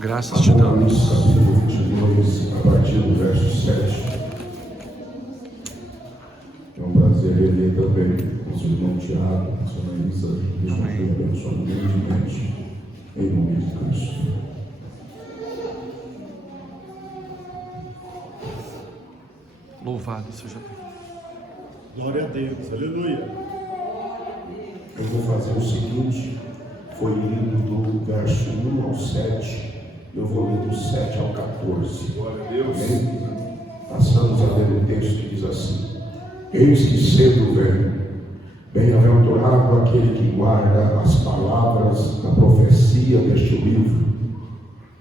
Graças te damos. Capítulo 22, a partir do verso 7. É um prazer reler também com o seu irmão Tiago, com a sua Elisa, que nos abençoe grandemente, em nome de Cristo. Louvado seja Deus. Glória a Deus, aleluia. Eu vou fazer o seguinte, foi lido do verso 1 ao 7, eu vou ler do 7 ao 14. Glória a Deus. Amém? Passamos a ler o texto que diz assim: Eis que cedo venho, bem-aventurado aquele que guarda as palavras da profecia deste livro.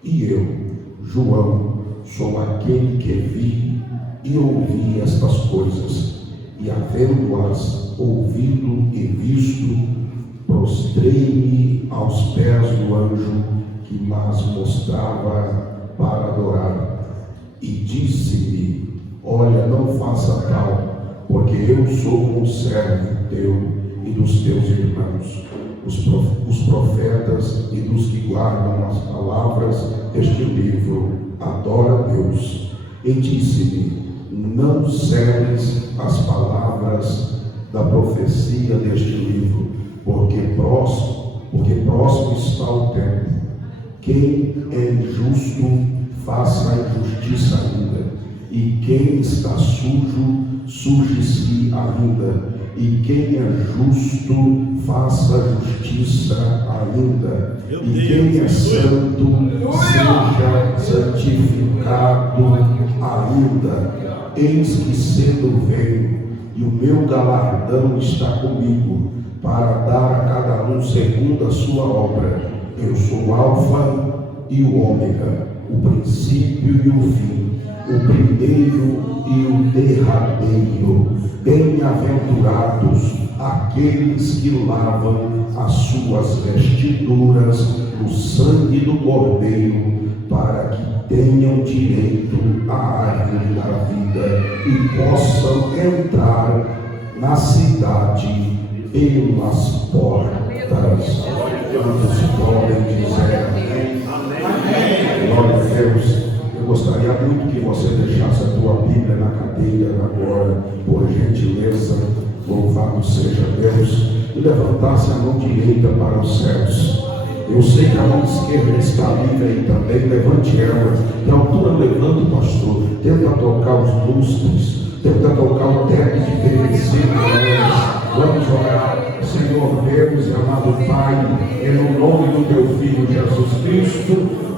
E eu, João, sou aquele que vi e ouvi estas coisas, e havendo-as ouvido e visto, prostrei-me aos pés do anjo que mas mostrava para adorar, e disse-me: olha, não faça tal, porque eu sou um servo teu e dos teus irmãos, os profetas e dos que guardam as palavras deste livro. Adora a Deus. E disse-me: não seles as palavras da profecia deste livro, porque próximo está o tempo. Quem é justo, faça a injustiça ainda, e quem está sujo, suje-se ainda, e quem é justo, faça a justiça ainda, e quem é santo, seja santificado ainda. Eis que cedo venho, e o meu galardão está comigo, para dar a cada um segundo a sua obra. Eu sou o Alfa e o Ômega, o princípio e o fim, o primeiro e o derradeiro. Bem-aventurados aqueles que lavam as suas vestiduras no sangue do Cordeiro, para que tenham direito à árvore da vida e possam entrar na cidade pelas portas. Quantos podem dizer amém? Amém. Glória a Deus. Eu gostaria muito que você deixasse a tua Bíblia na cadeira agora, por gentileza. Louvado seja Deus. E levantasse a mão direita para os céus. Eu sei que a mão esquerda está livre aí também. Levante ela. De altura, levante, pastor. Tenta tocar os lustres. Tenta tocar o teto de PVC com elas. Vamos orar. Senhor Deus e amado Pai, é no nome do teu Filho Jesus Cristo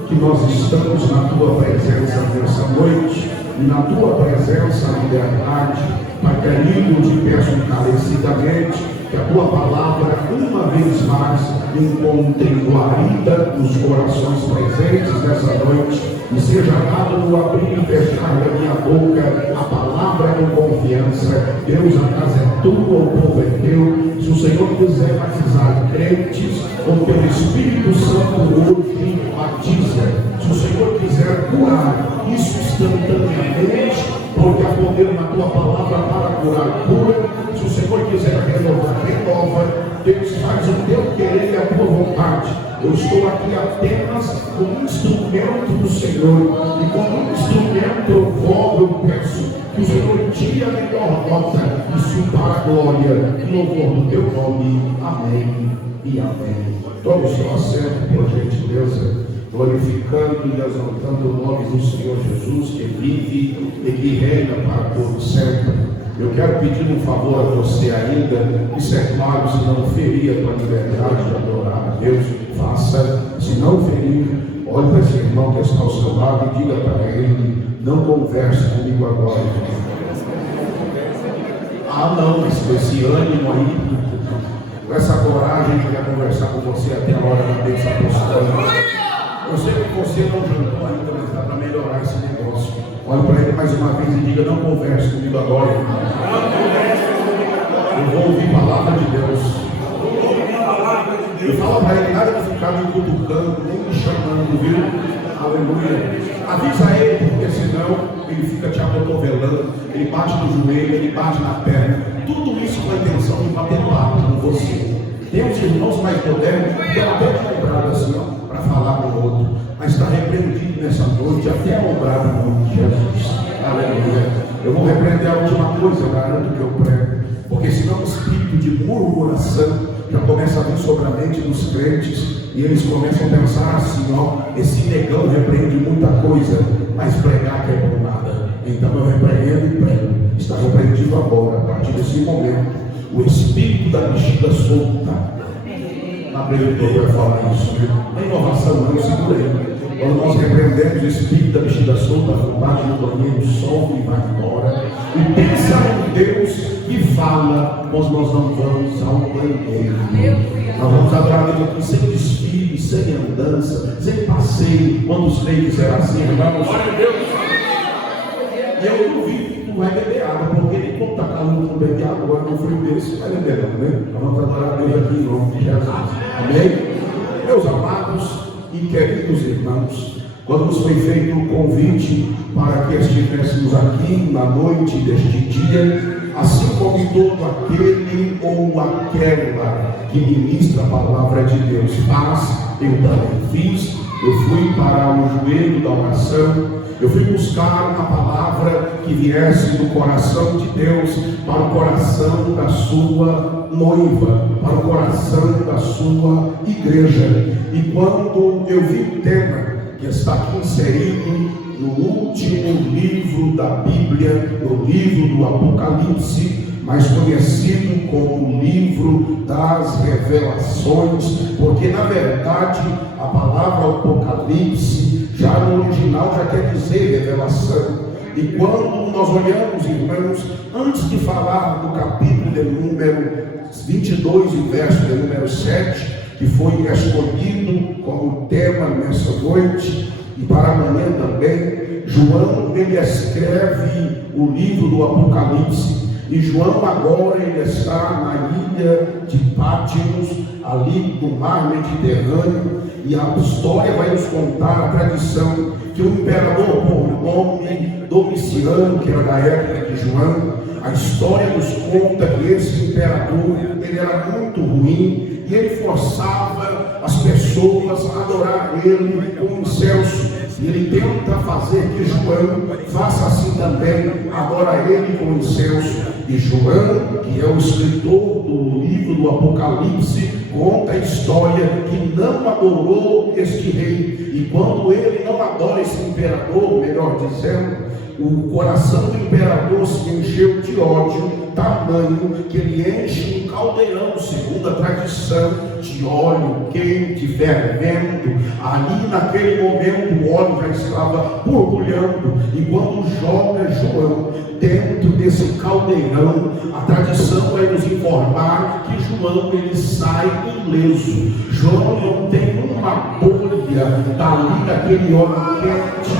que nós estamos na tua presença nessa noite, e na tua presença, liberdade. Pai querido, te peço encarecidamente que a tua palavra uma vez mais encontre guarida nos corações presentes nessa noite, e seja dado no abrir e fechar da minha boca a palavra com confiança. Deus, a casa é tua, o povo é teu. Se o Senhor quiser batizar crentes ou pelo Espírito Santo hoje, batiza. Se o Senhor quiser curar isso instantaneamente, porque há poder na tua palavra para curar, cura. Se o Senhor quiser renovar, renova. Deus, faz o teu querer e a tua vontade. Eu estou aqui apenas como instrumento do Senhor, e como um instrumento eu volto, eu peço que o Senhor tire a melhor nota, isso para a glória e louvor do teu nome. Amém e amém. Tome o seu assento, por gentileza, glorificando e exaltando o nome do Senhor Jesus, que vive e que reina para todo sempre. Eu quero pedir um favor a você ainda, isso é claro, se não ferir a tua liberdade de adorar a Deus, faça. Se não ferir, olhe para esse irmão que está ao seu lado e diga para ele: não converse comigo agora. Ah não, mas com esse ânimo aí, com essa coragem, eu quero conversar com você até a hora da bênção apostólica. Eu sei que você não jantou ainda, mas dá para melhorar esse negócio. Olhe para ele mais uma vez e diga: não converse comigo agora, irmão. Eu vou ouvir a palavra de Deus. E fala para ele: nada de ficar me cutucando, nem me chamando, viu? Aleluia. Avisa ele, porque senão ele fica te acotovelando, ele bate no joelho, ele bate na perna. Tudo isso com a intenção de bater papo com você. Tem uns irmãos mais modernos que até de lembrado assim, ó, para falar com o outro, mas está repreendendo fiquei alombrado no nome de Jesus. Aleluia. Eu vou repreender a última coisa, eu garanto que eu prego. Porque senão o espírito de murmuração já começa a vir sobre a mente dos crentes. E eles começam a pensar assim, ó, esse negão repreende muita coisa, mas pregar que é bom nada. Então eu repreendo e prego. Está repreendido agora, a partir desse momento, o espírito da bexiga solta. Na preventora vai falar isso, não é inovação não, segura aí. Quando nós repreendemos o espírito da bexiga solta, bate no banheiro, solta e vai embora. E pensa em Deus que fala, mas nós não vamos ao banheiro. Nós vamos adorar Deus aqui sem desfile, sem andança, sem passeio. Quando os leis eram assim, irmãos, glória a Deus. E eu duvido que tu vai beber água, porque nem quando está calor tu bebe água, agora no frio desse vai beber não, né? Nós vamos adorar Deus aqui em nome de Jesus. Amém? Meus amados e queridos irmãos, quando nos foi feito o convite para que estivéssemos aqui na noite deste dia, assim como todo aquele ou aquela que ministra a palavra de Deus faz, eu também fiz. Eu fui para o joelho da oração, eu fui buscar uma palavra que viesse do coração de Deus para o coração da sua noiva, para o coração da sua igreja. E quando eu vi o tema que está aqui inserido no último livro da Bíblia, no livro do Apocalipse, mais conhecido como o livro das revelações, porque na verdade a palavra Apocalipse já no original já quer dizer revelação. E quando nós olhamos, irmãos, antes de falar do capítulo de número 22 e verso de número 7, que foi escolhido como tema nessa noite e para amanhã também, João ele escreve o livro do Apocalipse. E João agora ele está na ilha de Pátimos, ali no mar Mediterrâneo, e a história vai nos contar a tradição que o imperador por nome Domiciano, que era da época de João, a história nos conta que esse imperador ele era muito ruim e ele forçava as pessoas a adorar ele com incenso. E ele tenta fazer que João faça assim também, adora ele com incenso. E João, que é o escritor do livro do Apocalipse, conta a história que não adorou este rei. E quando ele não adora esse imperador, melhor dizendo, o coração do imperador se encheu de ódio, tamanho que ele enche um caldeirão, segundo a tradição, de óleo quente, fervendo. Ali naquele momento o óleo já estava borbulhando, e quando joga João dentro desse caldeirão, a tradição vai nos informar que João ele sai ileso. João não tem uma bolha dali daquele óleo quente.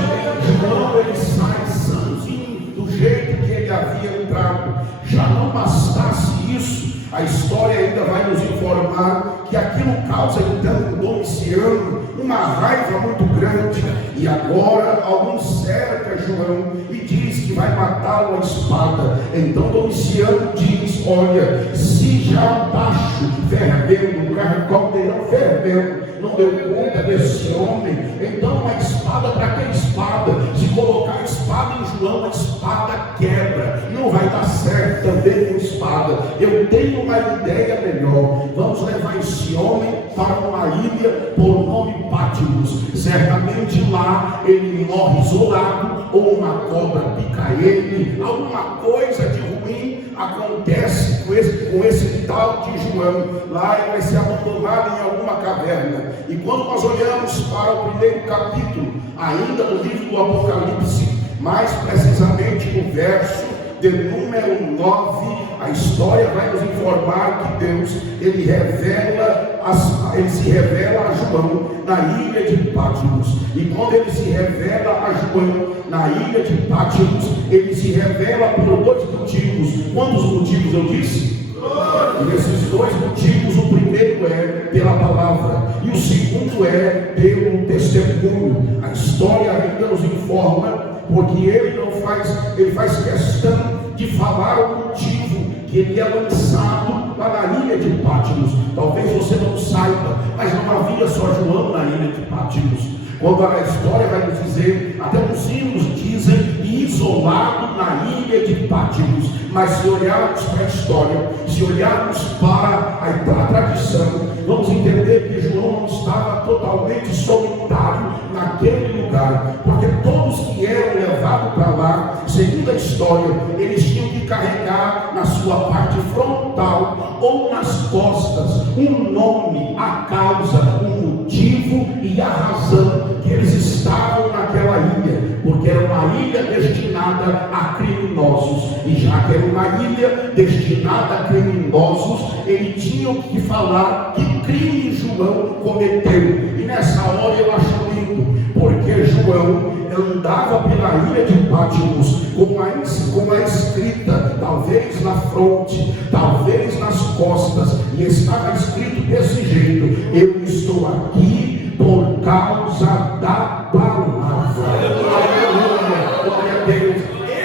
João ele sai sanzinho do jeito que ele havia entrado. Já não bastasse isso, a história ainda vai nos informar que aquilo causa então Domiciano uma raiva muito grande, e agora alguns cerca João e diz que vai matá-lo à espada. Então Domiciano diz: olha, se já o tacho fervendo, o caldeirão fervendo não deu conta desse homem, então a espada, para que espada? Se colocar a espada em João, a espada quebra, não vai dar certo também com espada. Eu tenho uma ideia melhor, vamos levar esse homem para uma ilha por nome Pátimos. Certamente lá ele morre isolado, ou uma cobra pica ele, alguma coisa de ruim acontece com esse tal de João. Lá ele vai ser abandonado em alguma caverna. E quando nós olhamos para o primeiro capítulo, ainda do livro do Apocalipse, mais precisamente no verso de número 9, a história vai nos informar que Deus ele se revela a João na ilha de Pátimos. E quando ele se revela a João na ilha de Pátimos, ele se revela por dois motivos. Quantos motivos eu disse? E esses dois motivos, o primeiro é pela palavra e o segundo é pelo testemunho. A história ainda nos informa, porque ele faz questão de falar o motivo que ele é lançado lá na ilha de Pátimos. Talvez você não saiba, mas não havia só João na ilha de Pátimos. Quando a história vai nos dizer até os hinos dizem, isolado na ilha de Pátimos. Mas se olharmos para a história, se olharmos para a tradição, vamos entender que João não estava totalmente solitário naquele lugar, porque todos que eram levados para lá, segundo a história, eles tinham que carregar na sua parte frontal ou nas costas um nome, a causa, o motivo e a razão que eles estavam naquela ilha, porque era uma ilha destinada a criminosos, e já que era uma ilha destinada a criminosos, eles tinham que falar que crime João cometeu. E nessa hora eu acho lindo, porque João andava pela ilha de Pátimos com a escrita, talvez na fronte, talvez nas costas, e estava escrito desse jeito: eu estou aqui por causa da palavra. Aleluia, glória a Deus.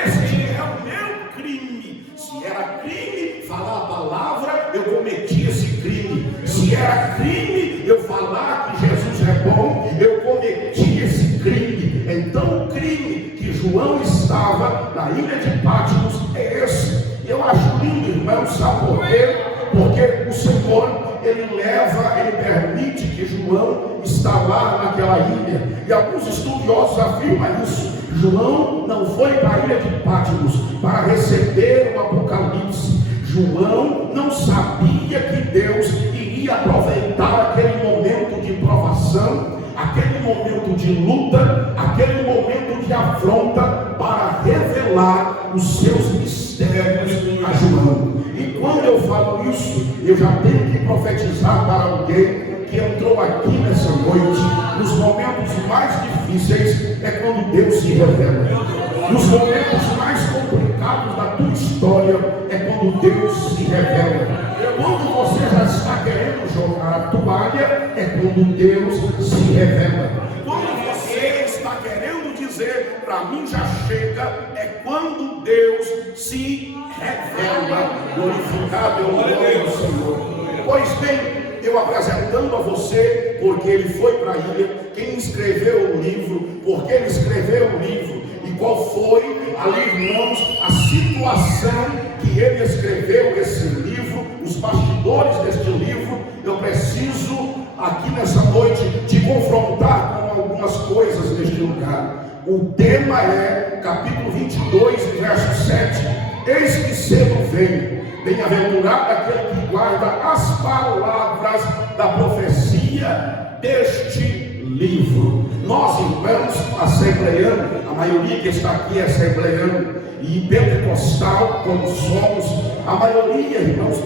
Este é o meu crime. Se era crime falar a palavra, eu cometi esse crime. Se era crime eu falar que Jesus é bom, eu cometi esse crime. Então o crime que João estava na ilha de Pátimos é esse. Eu acho lindo, irmão, sabe por quê? Porque o Senhor, ele permite que João está lá naquela ilha. E alguns estudiosos afirmam isso. João não foi para a ilha de Pátimos para receber o Apocalipse. João não sabia que Deus iria aproveitar aquele momento de provação, aquele momento de luta, aquele momento de afronta, para revelar os seus mistérios a João. E quando eu falo isso, eu já tenho que profetizar para alguém que entrou aqui nessa noite. Nos momentos mais difíceis é quando Deus se revela. Nos momentos mais complicados da tua história é quando Deus se revela. Quando você já está querendo jogar a toalha, é quando Deus se revela. Quando você está querendo dizer, para mim já chega, é quando Deus se revela. Glorificado é o nome do Senhor. Pois bem, eu apresentando a você, porque ele foi para a ilha, quem escreveu o livro, porque ele escreveu o livro, e qual foi, ali irmãos, a situação que ele escreveu esse livro, os bastidores deste livro. Eu preciso aqui nessa noite te confrontar com algumas coisas neste lugar. O tema é capítulo 22, verso 7. Eis que cedo venho, bem-aventurado aquele que guarda as palavras da profecia deste livro. Nós, irmãos, assembleanos, a maioria que está aqui é assembleano, e pentecostal, como somos, a maioria, irmãos,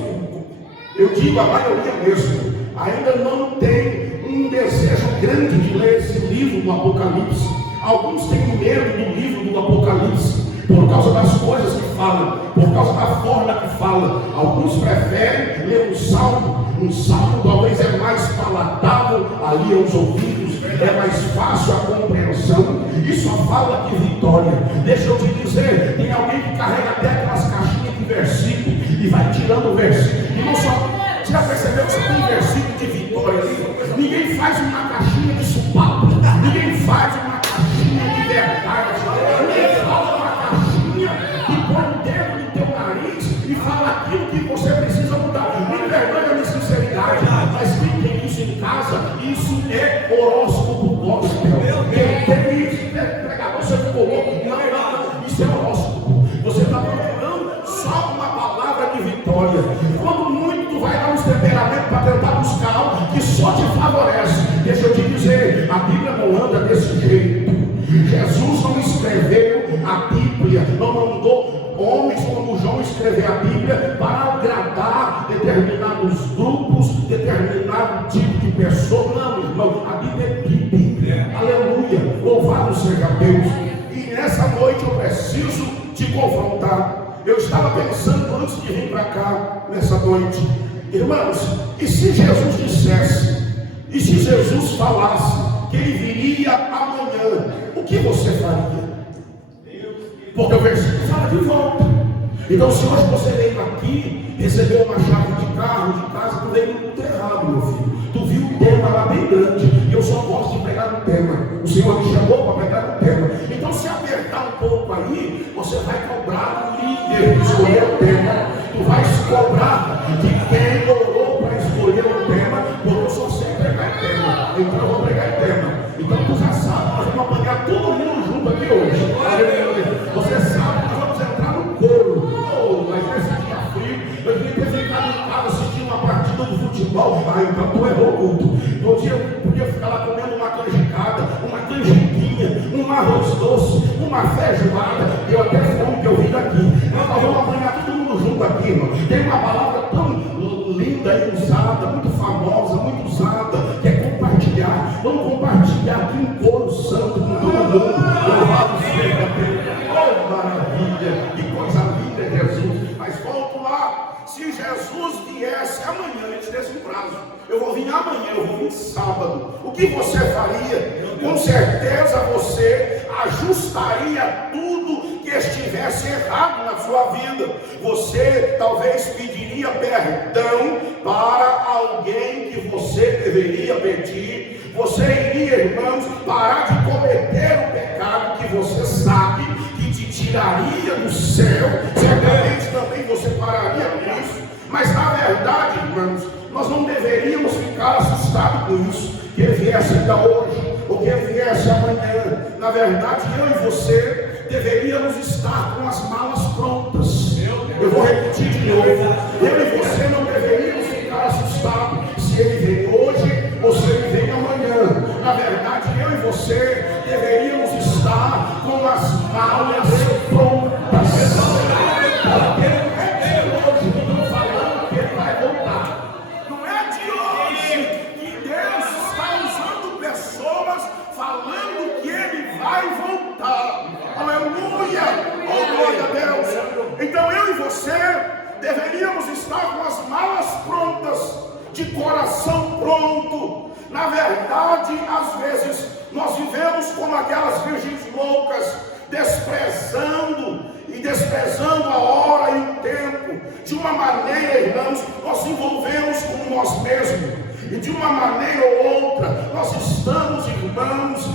eu digo a maioria mesmo, ainda não tem um desejo grande de ler esse livro do Apocalipse. Alguns têm medo do livro do Apocalipse, por causa das coisas que falam, por causa da forma que fala. Alguns preferem ler um salmo talvez é mais palatável ali aos ouvidos, é mais fácil a compreensão, e só fala de vitória. Deixa eu te dizer, tem alguém que carrega até aquelas caixinhas de versículo e vai tirando o versículo, e não só, você já percebeu que só tem versículo de vitória ali? Ninguém faz uma caixinha de supapo, ninguém faz uma caixinha de verdade, ninguém fala uma caixinha que põe o dedo no teu nariz e fala aquilo que você precisa mudar. Nem vergonha nem sinceridade, mas quem tem isso em casa, isso é horóscopo gospel. Tem isso, pregador, você ficou louco? Não, isso é horóscopo. Você está procurando só uma palavra de vitória. Quando muito tu vai dar uns temperamentos para tentar buscar algo que só te favorece. Deixa eu te dizer, a Bíblia não anda desse jeito. Jesus não escreveu a Bíblia, não mandou homens como João escrever a Bíblia para agradar determinados grupos, determinado tipo de pessoa. Não, irmão, a Bíblia é Bíblia. Aleluia, louvado seja Deus. E nessa noite eu preciso te confrontar. Eu estava pensando antes de vir para cá, nessa noite, irmãos, e se Jesus dissesse, e se Jesus falasse que ele viria amanhã, o que você faria? Porque o versículo fala de volta. Então, se hoje você veio aqui, recebeu uma chave de carro, de casa, tu veio muito errado, meu filho. Tu viu o tema lá bem grande, e eu só gosto de pegar no tema. O Senhor me chamou para pegar no tema. pouco aí, você vai cobrar do líder que escolheu o tema. Tu vai se cobrar de quem orou para escolher o tema, porque eu só sei pregar em tema. Então eu vou pregar em tema. Então tu já sabe, nós vamos apanhar todo mundo junto aqui hoje. Você sabe que nós vamos entrar no coro. Oh, mas nesse dia frio, eu devia ter ficado em casa assistindo uma partida do futebol. Ah, então tu errou muito. Todo dia eu podia ficar lá comendo uma canjicada, uma canjiquinha, um arroz doce, uma feijoada. Eu até fome que eu vim daqui. Nós vamos apanhar todo mundo junto aqui, irmão. Tem uma palavra tão linda e usada, muito famosa, muito usada, que é compartilhar. Vamos compartilhar aqui um coro santo com todo mundo. Louvado seja Deus. Oh, maravilha, que coisa linda, Jesus. Mas volto lá. Se Jesus viesse amanhã, antes desse prazo, eu vou vir amanhã, eu vou vir sábado. O que você faria? Com certeza você ajustaria tudo que estivesse errado na sua vida. Você talvez pediria perdão para alguém que você deveria pedir. Você iria, irmãos, parar de cometer o pecado que você sabe que te tiraria do céu. Certamente também você pararia com isso. Mas na verdade, irmãos, nós não deveríamos ficar assustados com isso, que ele viesse ainda hoje, ou que ele viesse amanhã. Na verdade, eu e você deveríamos estar com as malas prontas. Eu vou repetir de novo. Eu e você não deveríamos ficar assustados se ele vem hoje ou se ele vem amanhã. Na verdade, eu e você deveríamos estar com as malas prontas. Porque não é de hoje que estão falando que ele vai voltar. Não é de hoje que Deus está usando pessoas falando que ele vai voltar. Aleluia! Oh, glória a Deus! Então eu e você deveríamos estar com as malas prontas, de coração pronto. Na verdade, às vezes, nós vivemos como aquelas virgens loucas, desprezando a hora e o tempo. De uma maneira, irmãos, nós envolvemos com nós mesmos. E de uma maneira ou outra, nós estamos, irmãos,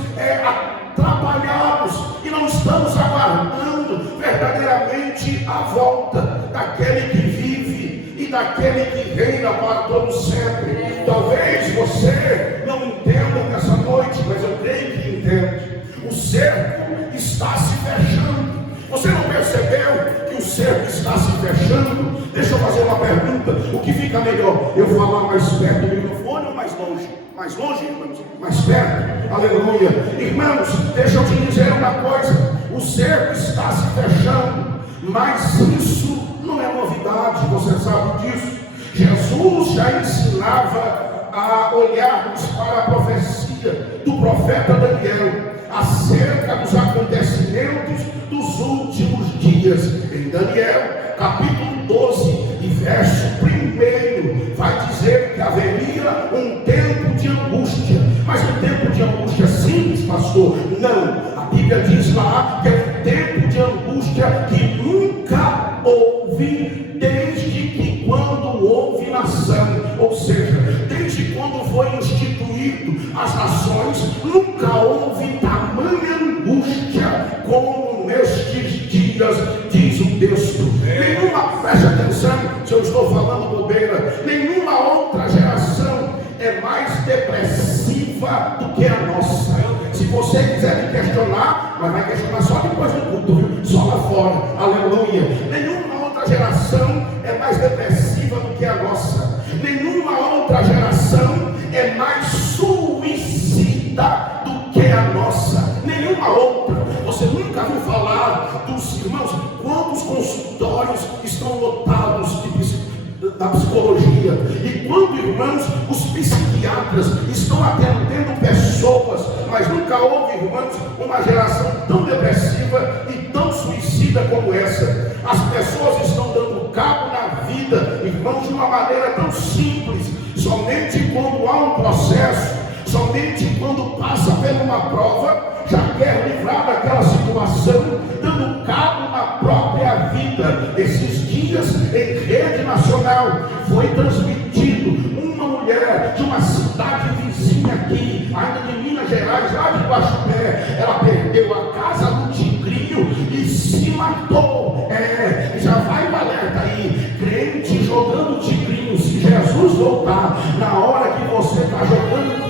atrapalhados e não estamos aguardando verdadeiramente a volta daquele que vive e daquele que reina para todo sempre. Talvez você não entenda nessa noite, mas eu creio que entende. O cerco está se fechando. Você não percebeu que o cerco está se fechando? Deixa eu fazer uma pergunta. O que fica melhor? Eu falar mais perto do microfone ou mais longe? Mais longe, irmãos? Mais perto? Aleluia. Irmãos, deixa eu te dizer uma coisa. O cerco está se fechando, mas isso não é novidade, você sabe disso. Jesus já ensinava a olharmos para a profecia do profeta Daniel acerca dos acontecimentos dos últimos dias. Em Daniel, capítulo 12 e verso 1, vai dizer que haveria um tempo de angústia. Mas um tempo de angústia simples, pastor? Não. A Bíblia diz lá que é um tempo de angústia que nunca houve desde que quando houve nação. Ou seja, desde quando foi instituído as nações, nunca houve tamanha angústia como nestes dias, diz o texto. Preste atenção, se eu estou falando bobeira, nenhuma outra geração é mais depressiva do que a nossa. Se você quiser me questionar, mas vai questionar só depois do culto, viu? Só lá fora, aleluia. Nenhuma outra geração é mais depressiva do que a nossa. Nenhuma outra geração é mais suicida do que a nossa. Nenhuma outra. Você nunca viu falar dos irmãos, quantos consultórios estão lotados da psicologia, e quando, irmãos, os psiquiatras estão atendendo pessoas, mas nunca houve, irmãos, uma geração tão depressiva e tão suicida como essa. As pessoas estão dando cabo na vida, irmãos, de uma maneira tão simples. Somente quando há um processo, somente quando passa por uma prova, já quer livrar daquela situação, dando cabo na própria vida. Esses dias, em rede nacional, foi transmitido uma mulher de uma cidade vizinha aqui, ainda de Minas Gerais, lá de Guaxupé. Ela perdeu a casa no Tigrinho se matou. Já vai o alerta aí. Crente jogando tigrinho. Se Jesus voltar na hora que você está jogando,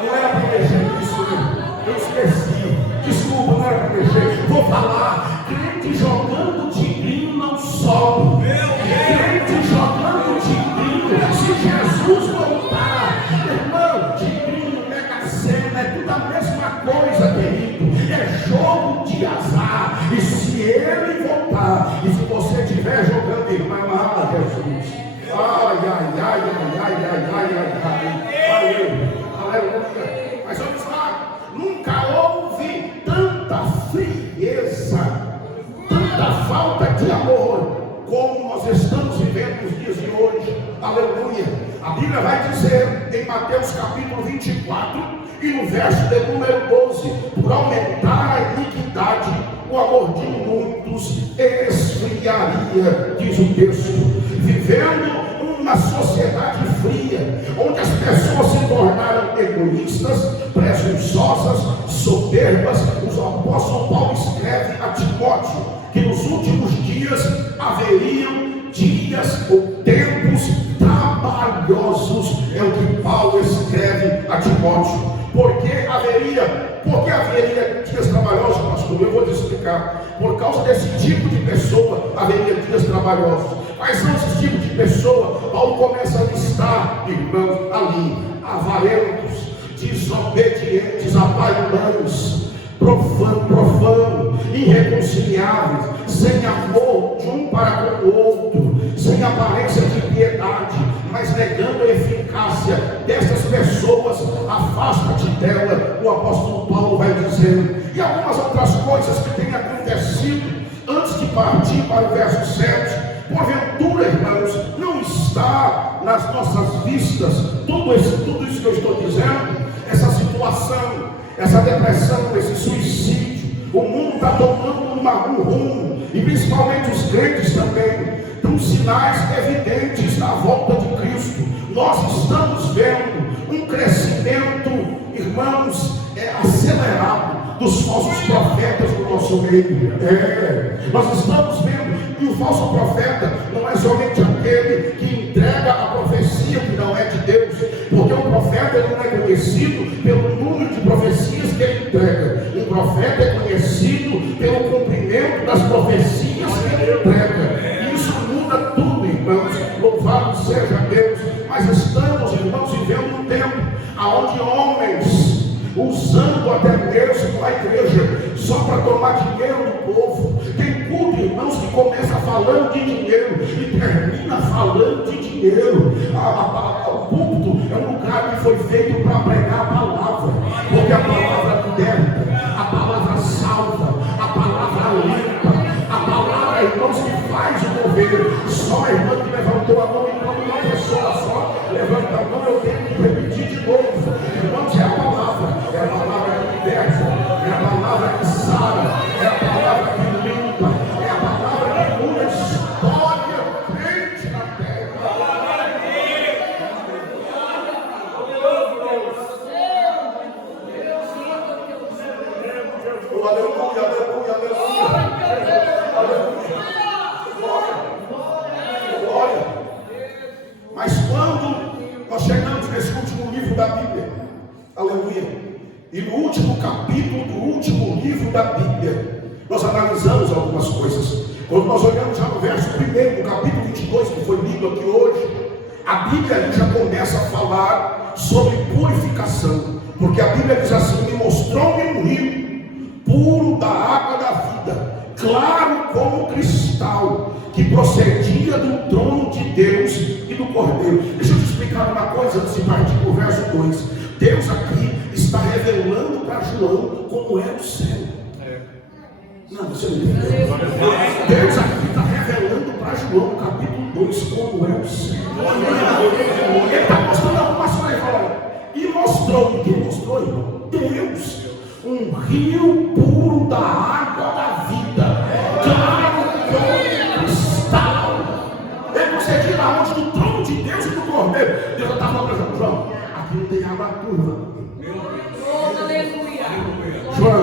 não era para mexer isso, eu esqueci. Desculpa, não era para mexer. Vou falar. Crente jogando tigrinho não sobe. Crente jogando tigrinho, se Jesus voltar, irmão, tigrinho, Mega Sena, é tudo a mesma coisa, querido. É jogo de azar. E se ele voltar, e se você estiver jogando, irmão, Jesus. Ai, ai, ai, ai, ai, ai, ai, ai, aleluia. Mas vamos lá, nunca houve tanta frieza, tanta falta de amor como nós estamos vivendo nos dias de hoje. Aleluia. A Bíblia vai dizer em Mateus capítulo 24 e no verso de número 12: por aumentar a iniquidade, o amor de muitos esfriaria, diz o texto. Vivendo uma sociedade fria, onde as pessoas se tornaram egoístas, presunçosas, soberbas, o apóstolo Paulo escreve a Timóteo que nos últimos dias haveriam dias ou tempos trabalhosos. É o que Paulo escreve a Timóteo. Por que haveria dias trabalhosos, pastor? Eu vou te explicar. Por causa desse tipo de pessoa haveria dias trabalhosos. Quais são esses tipos de pessoa? Paulo começa a listar, irmãos, ali: avarentos, desobedientes, apaixonados, profano, irreconciliáveis, sem amor de um para com o outro, sem aparência de piedade, mas negando a eficácia dessas pessoas. Afasta-te dela, o apóstolo Paulo vai dizendo. E algumas outras coisas que têm acontecido antes de partir para o verso 7. Porventura, irmãos, não está nas nossas vistas tudo isso que eu estou dizendo, essa situação, essa depressão, esse suicídio. O mundo está tomando um rumo, e principalmente os crentes também. Então, sinais evidentes da volta de Cristo. Nós estamos vendo um crescimento, irmãos, acelerado dos falsos profetas no nosso meio. Nós estamos vendo. E o falso profeta não é somente aquele que entrega a profecia que não é de Deus, porque o profeta ele não é conhecido pelo número de profecias que ele entrega. O profeta é conhecido pelo cumprimento das profecias que ele entrega. E isso muda tudo, irmãos. Louvado seja Deus. Mas estamos, irmãos, vivendo um tempo onde homens, usando até mesmo a igreja só para tomar dinheiro do povo. Tem culto, irmãos, que começa falando de dinheiro e termina falando de dinheiro. O culto é um lugar que foi feito para pregar a palavra, porque a palavra liberta, a palavra salva, a palavra limpa, a palavra, irmãos, que faz o mover. Só a irmã que levantou a mão, enquanto uma pessoa só levanta a mão, eu tenho que repetir de novo. Irmãos, é a palavra que liberta, é a palavra que sara, é a palavra que limpa, é a palavra que muda a história crente na terra. Aleluia, aleluia, aleluia. Glória. Mas quando nós chegamos nesse último livro da Bíblia, aleluia, e no último capítulo do último livro da Bíblia, nós analisamos algumas coisas. Quando nós olhamos já no verso 1, no capítulo 22, que foi lido aqui hoje, a Bíblia já começa a falar sobre purificação, porque a Bíblia diz assim: me mostrou-me um rio puro da água da vida, claro como cristal, que procedia do trono de Deus e do Cordeiro. Deixa eu te explicar uma coisa antes de partir para o verso 2. Deus aqui está revelando para João como é o céu. Não, você não entendeu. Deus aqui está revelando para João, capítulo 2, como é o céu. Ele está mostrando algumas coisas. E mostrou, quem mostrou, irmão? Deus. Um rio puro da água da vida, claro como cristal. Ele procedia da onde? Do trono de Deus e do Cordeiro. Deus está falando para João: aqui não tem água turva. João,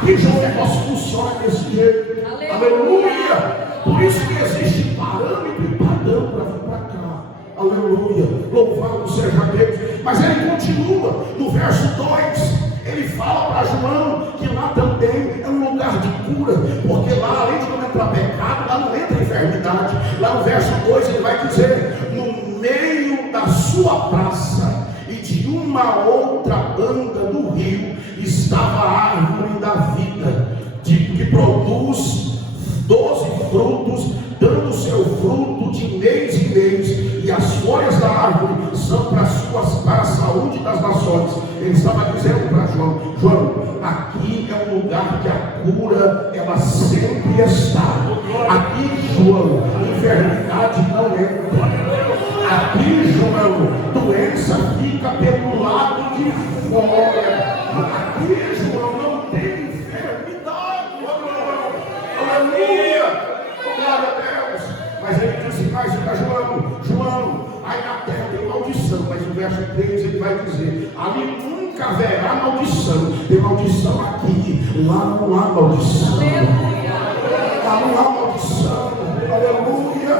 Aqui já o negócio funciona desse jeito. Aleluia! Por isso que existe parâmetro e padrão para vir para cá. Aleluia! Louvado seja Deus. Mas ele continua no verso 2. Ele fala para João que lá também é um lugar de cura, porque lá, além de não entrar pecado, lá não entra enfermidade. Lá no verso 2 ele vai dizer: no meio da sua praça e de uma outra banda do rio estava a árvore da vida, que produz 12 frutos, dando seu fruto de mês em mês, e as folhas da árvore são para a saúde das nações. Ele estava dizendo para João: João, aqui é um lugar que a cura, ela sempre está. Aqui, João, enfermidade não entra. Aqui, João, doença fica pelo lado de fora. Aqui, João, não tem enfermidade. Aleluia! Glória a Deus. Mas ele disse mais para João, aí na terra tem maldição. Mas no verso 3 ele vai dizer: ali nunca haverá maldição. Tem maldição aqui, lá não há maldição. Lá não há maldição. Aleluia!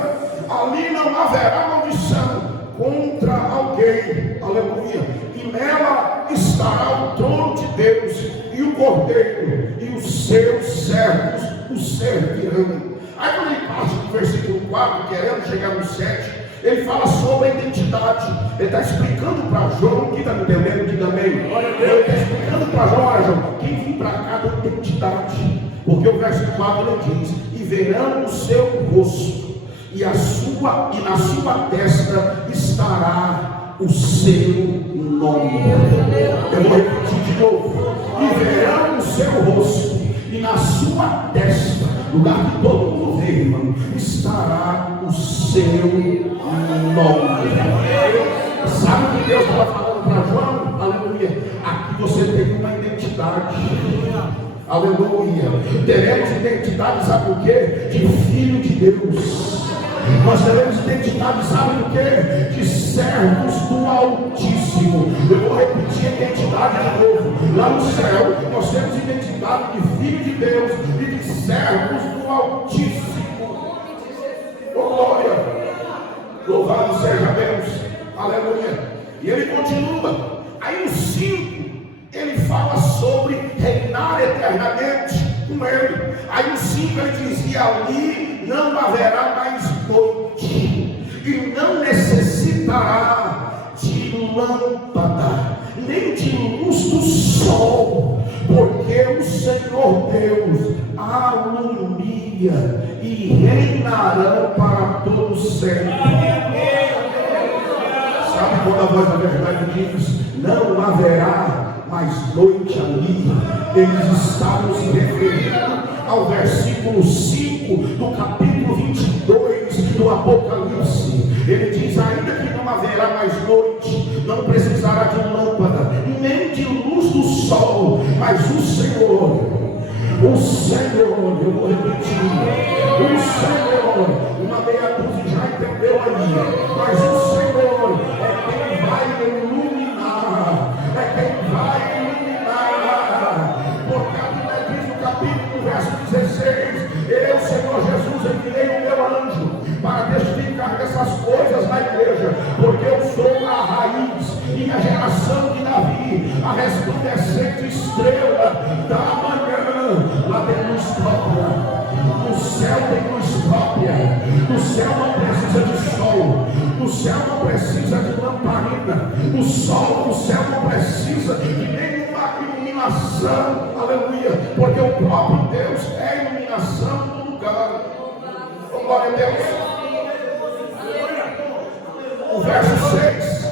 Ali não haverá maldição contra alguém. Aleluia! E nela estará o trono de Deus e o Cordeiro, e os seus servos o servirão. Aí quando ele passa do versículo 4, querendo chegar no 7, ele fala sobre a identidade. Ele está explicando para João, quem está me entendendo, diga amém. Ele está explicando para João: olha, João, quem vem para cá tem identidade. Porque o verso 4 ele diz: e verão o seu rosto, e na sua testa estará o seu nome. Eu vou repetir de novo: e verão o seu rosto, e na sua testa, lugar que todo mundo vê, irmão, estará o seu nome. Sabe o que Deus estava falando para João? Aleluia! Aqui você tem uma identidade. Aleluia! Teremos identidade, sabe por quê? De filho de Deus. Nós teremos identidade, sabe do que? De servos do Altíssimo. Eu vou repetir a identidade de novo. Lá no céu, nós temos identidade de filho de Deus e de servos do Altíssimo. Oh, glória! Louvado seja Deus. Aleluia! E ele continua. Aí no 5, ele fala sobre reinar eternamente com ele. Aí no 5 ele dizia: ali não haverá mais noite, e não necessitará de lâmpada, nem de luz do sol, porque o Senhor Deus alumia e reinarão para todo sempre. Sabe quando a voz da verdade diz: não haverá mais noite ali? Eles estavam se referindo ao versículo 5 do capítulo 22 do Apocalipse. Ele diz: ainda que não haverá mais noite, não precisará de lâmpada, nem de luz do sol, mas o Senhor, eu vou repetir, o Senhor, uma meia dúzia já entendeu aí, mas o Senhor é quem vai iluminar, porque a Bíblia diz no capítulo, verso 16: eu, Senhor Jesus, enviei o meu anjo para testificar dessas coisas na igreja, porque eu sou a raiz e a geração de Davi, a resplandecente estrela da manhã. Lá tem luz própria, no céu tem luz própria, no céu não precisa de sol, no céu não precisa de lamparina, o sol no céu não precisa de nenhuma iluminação. Aleluia! Porque o próprio Deus é a iluminação do lugar. Oh, glória a Deus! O verso 6,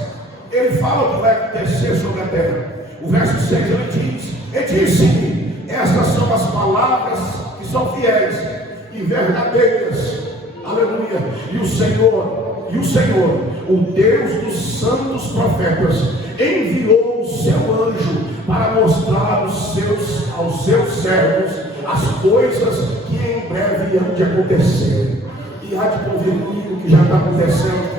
ele fala o que vai acontecer sobre a terra. O verso 6 ele disse: estas são as palavras que são fiéis e verdadeiras. Aleluia! E o Senhor, o Deus dos santos profetas, enviou o seu anjo para mostrar aos seus servos as coisas que em breve hão de acontecer. E há de convir comigo que já está acontecendo.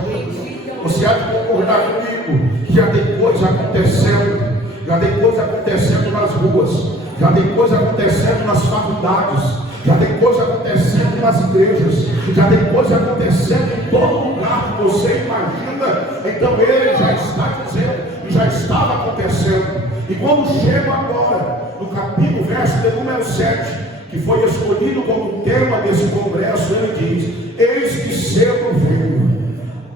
Você há de concordar comigo que já tem coisa acontecendo. Já tem coisa acontecendo nas ruas. já tem coisa acontecendo nas faculdades, já tem coisa acontecendo nas igrejas, já tem coisa acontecendo em todo lugar que você imagina. Então ele já está dizendo, e já estava acontecendo. E quando chega agora, no capítulo, verso de número 7, que foi escolhido como tema desse congresso, ele diz: eis que cedo venho.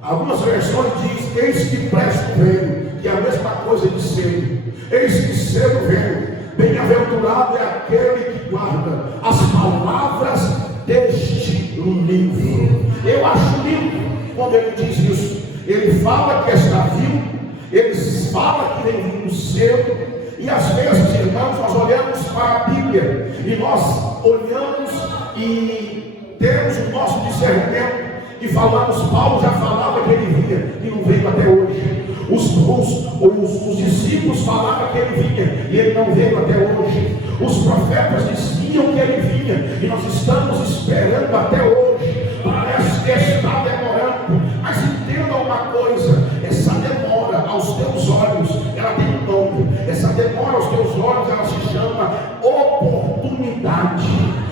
Algumas versões dizem: eis que presto venho, que é a mesma coisa de cedo. Eis que cedo venho. Bem-aventurado é aquele que guarda as palavras deste livro. Eu acho lindo quando ele diz isso. Ele fala que está vivo, ele fala que vem vindo cedo. E às vezes, irmãos, nós olhamos para a Bíblia e nós olhamos e temos o nosso discernimento e falamos: Paulo já falava que ele vinha e não veio até hoje. Os discípulos falavam que ele vinha e ele não veio até hoje. Os profetas diziam que ele vinha e nós estamos esperando até hoje. Parece que está demorando, mas entenda uma coisa: essa demora aos teus olhos, ela tem um nome. Essa demora aos teus olhos, ela se chama oportunidade.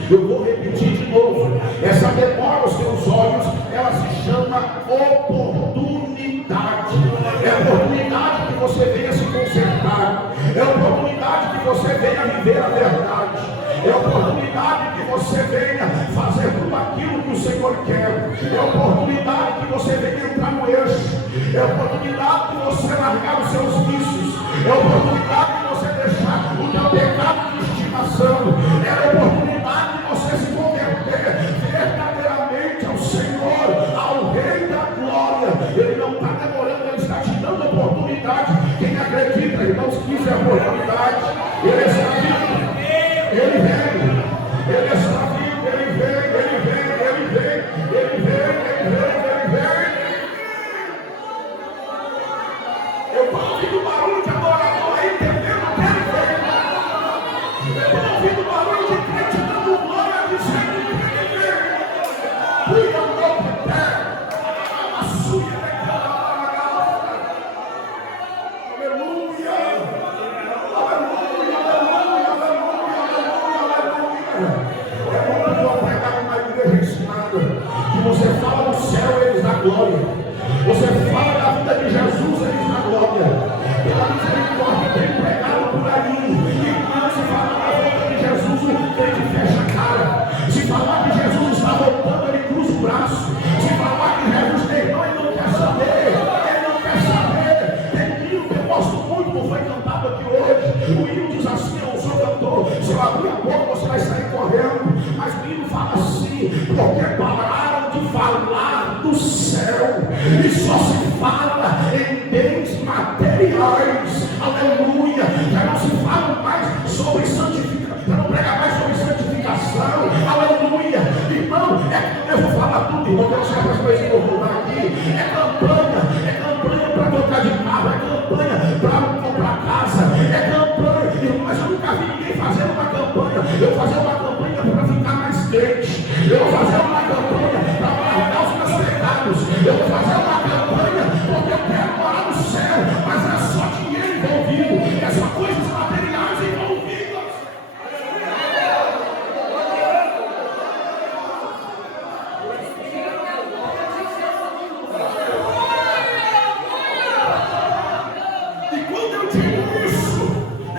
Eu vou repetir de novo: essa demora aos teus olhos, ela se chama oportunidade. É a oportunidade que você venha se consertar, é a oportunidade que você venha viver a verdade, é a oportunidade que você venha fazer tudo aquilo que o Senhor quer, é a oportunidade que você venha entrar no eixo, é a oportunidade de você largar os seus vícios, é a oportunidade de você deixar o teu pecado de estimação, é a oportunidade de você se converter verdadeiramente ao Senhor, ao Rei da Glória. Ele não está demorando, ele está te dando oportunidade. Quem acredita, irmãos, que isso é oportunidade, ele está vivo, ele vem, ele está vivo, ele vem, ele vem, ele vem, ele vem, ele vem, ele vem. Eu estou ouvindo barulho de adorador aí, entendendo que ele vem. Eu estou ouvindo barulho de crente dando glória, dizendo que ele vem. Cuida do meu pé, a sua você fala do céu, eles da glória. Você fala da vida de Jesus, eles da glória. Pela misericórdia tem pregado por aí. E quando se fala da volta de Jesus, ele fecha a cara. Se falar que Jesus está voltando, ele cruza o braço. Se falar que Jesus tem não, ele não quer saber. Ele não quer saber. Tem hino que eu gosto muito, como foi cantado aqui hoje. O hino diz assim: o senhor cantou, se eu abrir a boca, você vai sair correndo. Mas o hino fala assim: porque pararam de falar do céu e só se fala em bens materiais. Aleluia. Já não se fala mais sobre santificação, já não prega mais sobre santificação. Aleluia. Irmão, é que eu devo falar tudo, irmão, que eu sei as coisas que eu vou dar aqui. É campanha para trocar de carro, é campanha para comprar casa, é campanha, irmão, mas eu nunca vi ninguém fazendo uma campanha. Eu vou fazer uma campanha para ficar mais crente, eu vou fazer uma campanha para largar os meus pecados, eu vou fazer uma campanha porque eu quero morar no céu, mas é só dinheiro envolvido, é só coisas materiais envolvidas. E quando eu digo isso,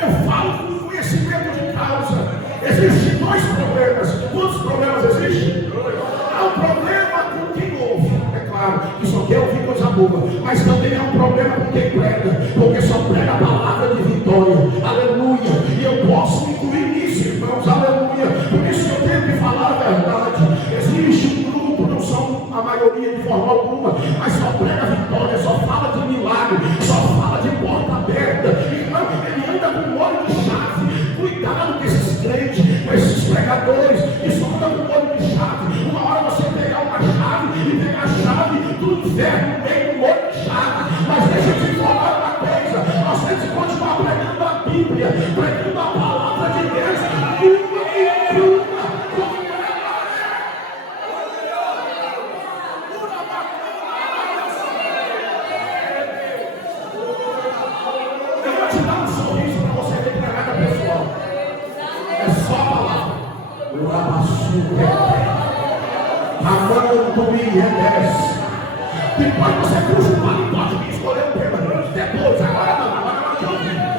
eu falo com conhecimento de causa. Existem dois problemas. Quantos problemas existem? Há um problema com quem ouve, é claro, que só quer ouvir coisa boa, mas também há um problema com quem prega, porque só prega a palavra de vitória. Aleluia. E eu posso me incluir nisso, irmãos. Aleluia. Por isso que eu tenho que falar a verdade. Existe um grupo, não são a maioria de forma alguma, mas só prega vitória, só fala de milagre, só fala de porta aberta. Irmão, ele anda com um olho de chave. Cuidado com esses crentes, com esses pregadores que só andam com olho de chave. Uma hora você pegar uma chave e pegar a chave do inferno no meio do olho de chave. Mas deixa eu te falar uma coisa. Amando me redesce. Depois você puxa o paletó de mim, escolher o tema. Depois, agora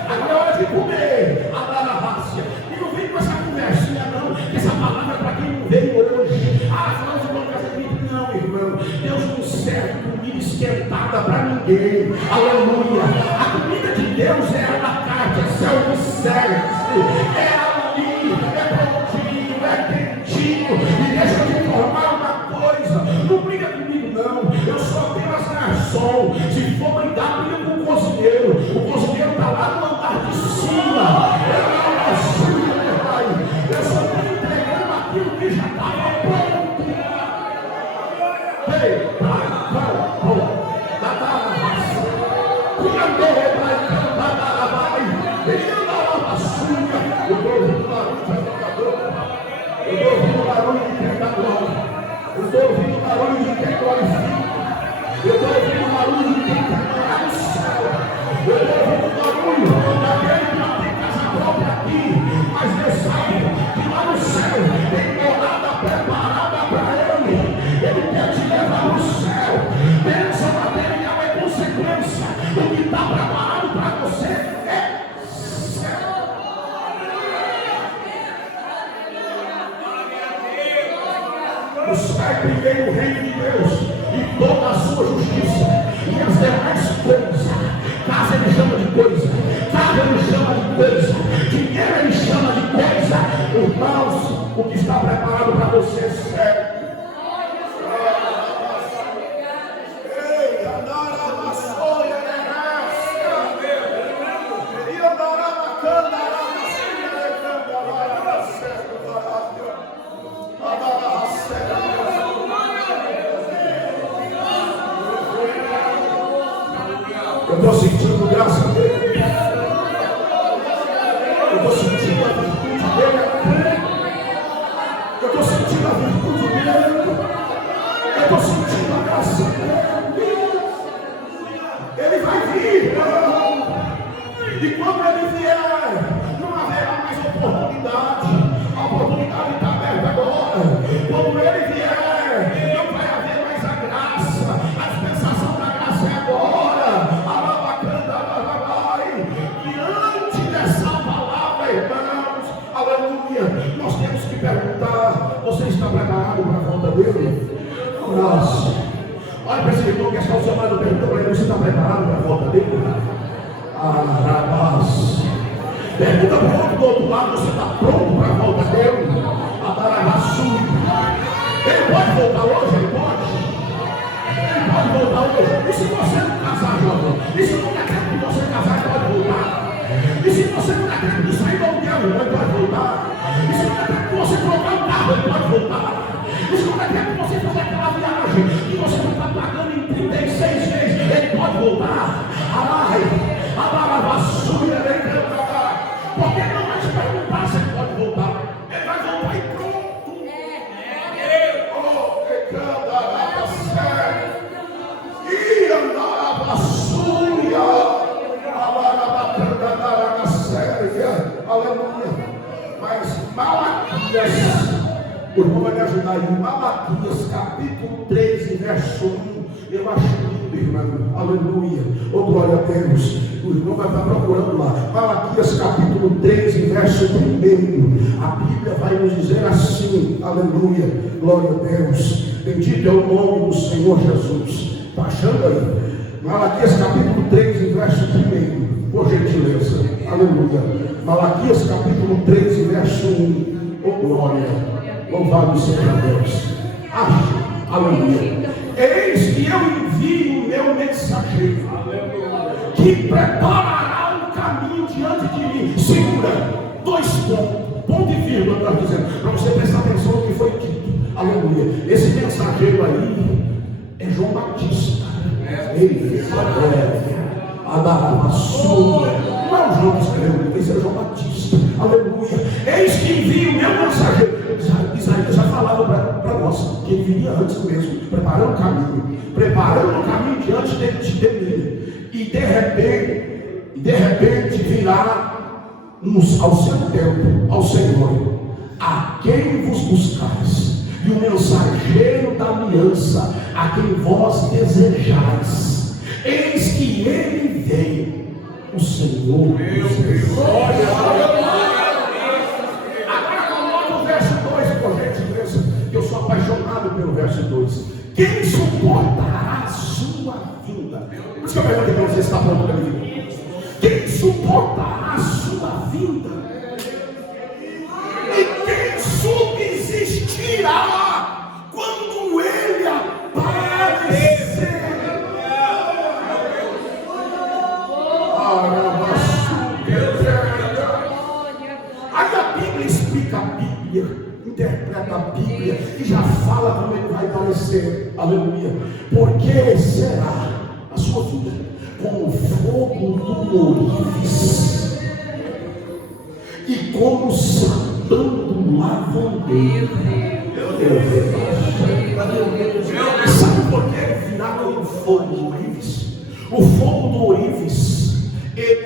é hora de comer. E não vem com essa conversinha, não. Essa palavra é para quem não veio hoje. Senão você não casa comigo. Não, irmão. Deus não serve comida esquentada para ninguém. Aleluia. A comida de Deus é a la carte, é self-service. É ali, é prontinho, é quentinho. E deixa eu te informar uma coisa. Não briga comigo, não. Eu sou apenas garçom. Se for brigar, briga com o cozinheiro. O cozinheiro está lá no andar de cima. Eu só estou entregando aquilo que já estava pronto. Ei, eu estou ouvindo barulho de quem glorifica. Eu estou ouvindo barulho de quem quer morar no céu. Eu estou ouvindo barulho daquele que não tem casa própria aqui, mas Deus sabe que lá no céu tem morada preparada para ele. Ele quer te levar no céu. Bênção material é consequência. O que está preparado para você é céu. Buscar primeiro o reino de Deus e toda a sua justiça, e as demais coisas. Casa ele chama de coisa, casa ele chama de coisa, dinheiro ele chama de coisa. Irmãos, o que está preparado para você é sério. Eu estou sentindo graça dele. Eu estou sentindo a virtude dele. Eu estou sentindo a virtude dele. Eu estou sentindo a graça dele. Ele vai vir. E quando ele vier, não haverá mais oportunidade. A oportunidade está aberta agora. Quando ele vier, não vai haver mais a graça. A dispensação da graça é agora. Diante dessa palavra, irmãos, aleluia, nós temos que perguntar: você está preparado para a volta dele? Nossa, olha para esse irmão que está ao seu lado, pergunta para ele: você está preparado para a volta dele? Arabás. Pergunta para o outro do outro lado: você está pronto para a volta dele? Abarabassu. Ele pode voltar hoje? Ele pode. Ele pode voltar hoje. E se você não casar, jovem? E se não der tempo de você casar, ele pode voltar. E se você não der tempo de sair do aluguel, ele pode voltar. E se não der tempo de você trocar o carro, ele pode voltar. E se não der tempo de você fazer aquela viagem que você não está pagando em 36 vezes, ele pode voltar. Porque ele não vai te perguntar se ele pode voltar. Ele vai voltar e pronto. E andar a súria. Aleluia. Mas Malaquias, o irmão vai me ajudar aí. Malaquias capítulo 13, verso 1. Eu acho lindo, irmão. Aleluia. Oh, glória a Deus. O irmão vai estar procurando lá. Malaquias capítulo 13, verso 1. A Bíblia vai nos dizer assim. Aleluia. Glória a Deus. Bendito é o nome do Senhor Jesus. Está achando aí? Malaquias capítulo 13, verso 1. Por gentileza. Aleluia. Malaquias capítulo 13, verso 1. Oh, glória. Louvado seja Deus. Aleluia. Eis que eu envio o meu mensageiro, que preparará um caminho diante de mim. Segura. 2 pontos. Ponto e vírgula, está dizendo. Para você prestar atenção no que foi dito. Aleluia. Esse mensageiro aí é João Batista. Ele é a sua. Não é o João que escreveu, esse é João Batista. Aleluia. Eis que envio o meu mensageiro. Isaías já falava para nós que ele viria antes mesmo, preparando o caminho diante de mim. E de repente virá ao seu tempo, ao Senhor. a quem vos buscais, e o mensageiro da aliança, a quem vós desejais. Eis que ele vem, o Senhor dos Exércitos. Agora coloca o verso 2, por gentileza, que eu sou apaixonado pelo verso 2. Quem suportará a sua vinda? Por isso que eu perguntei para você se está pronto para mim. Quem suportará a sua vinda? E quem subsistirá quando ele aparecer? Aí a Bíblia explica a Bíblia, interpreta a Bíblia e já fala como ele vai aparecer. Aleluia. Porque será a sua vida como o fogo do ourives e como o sabão do lavandeiro. Sabe por que ele virá como o fogo do ourives? O fogo do ourives,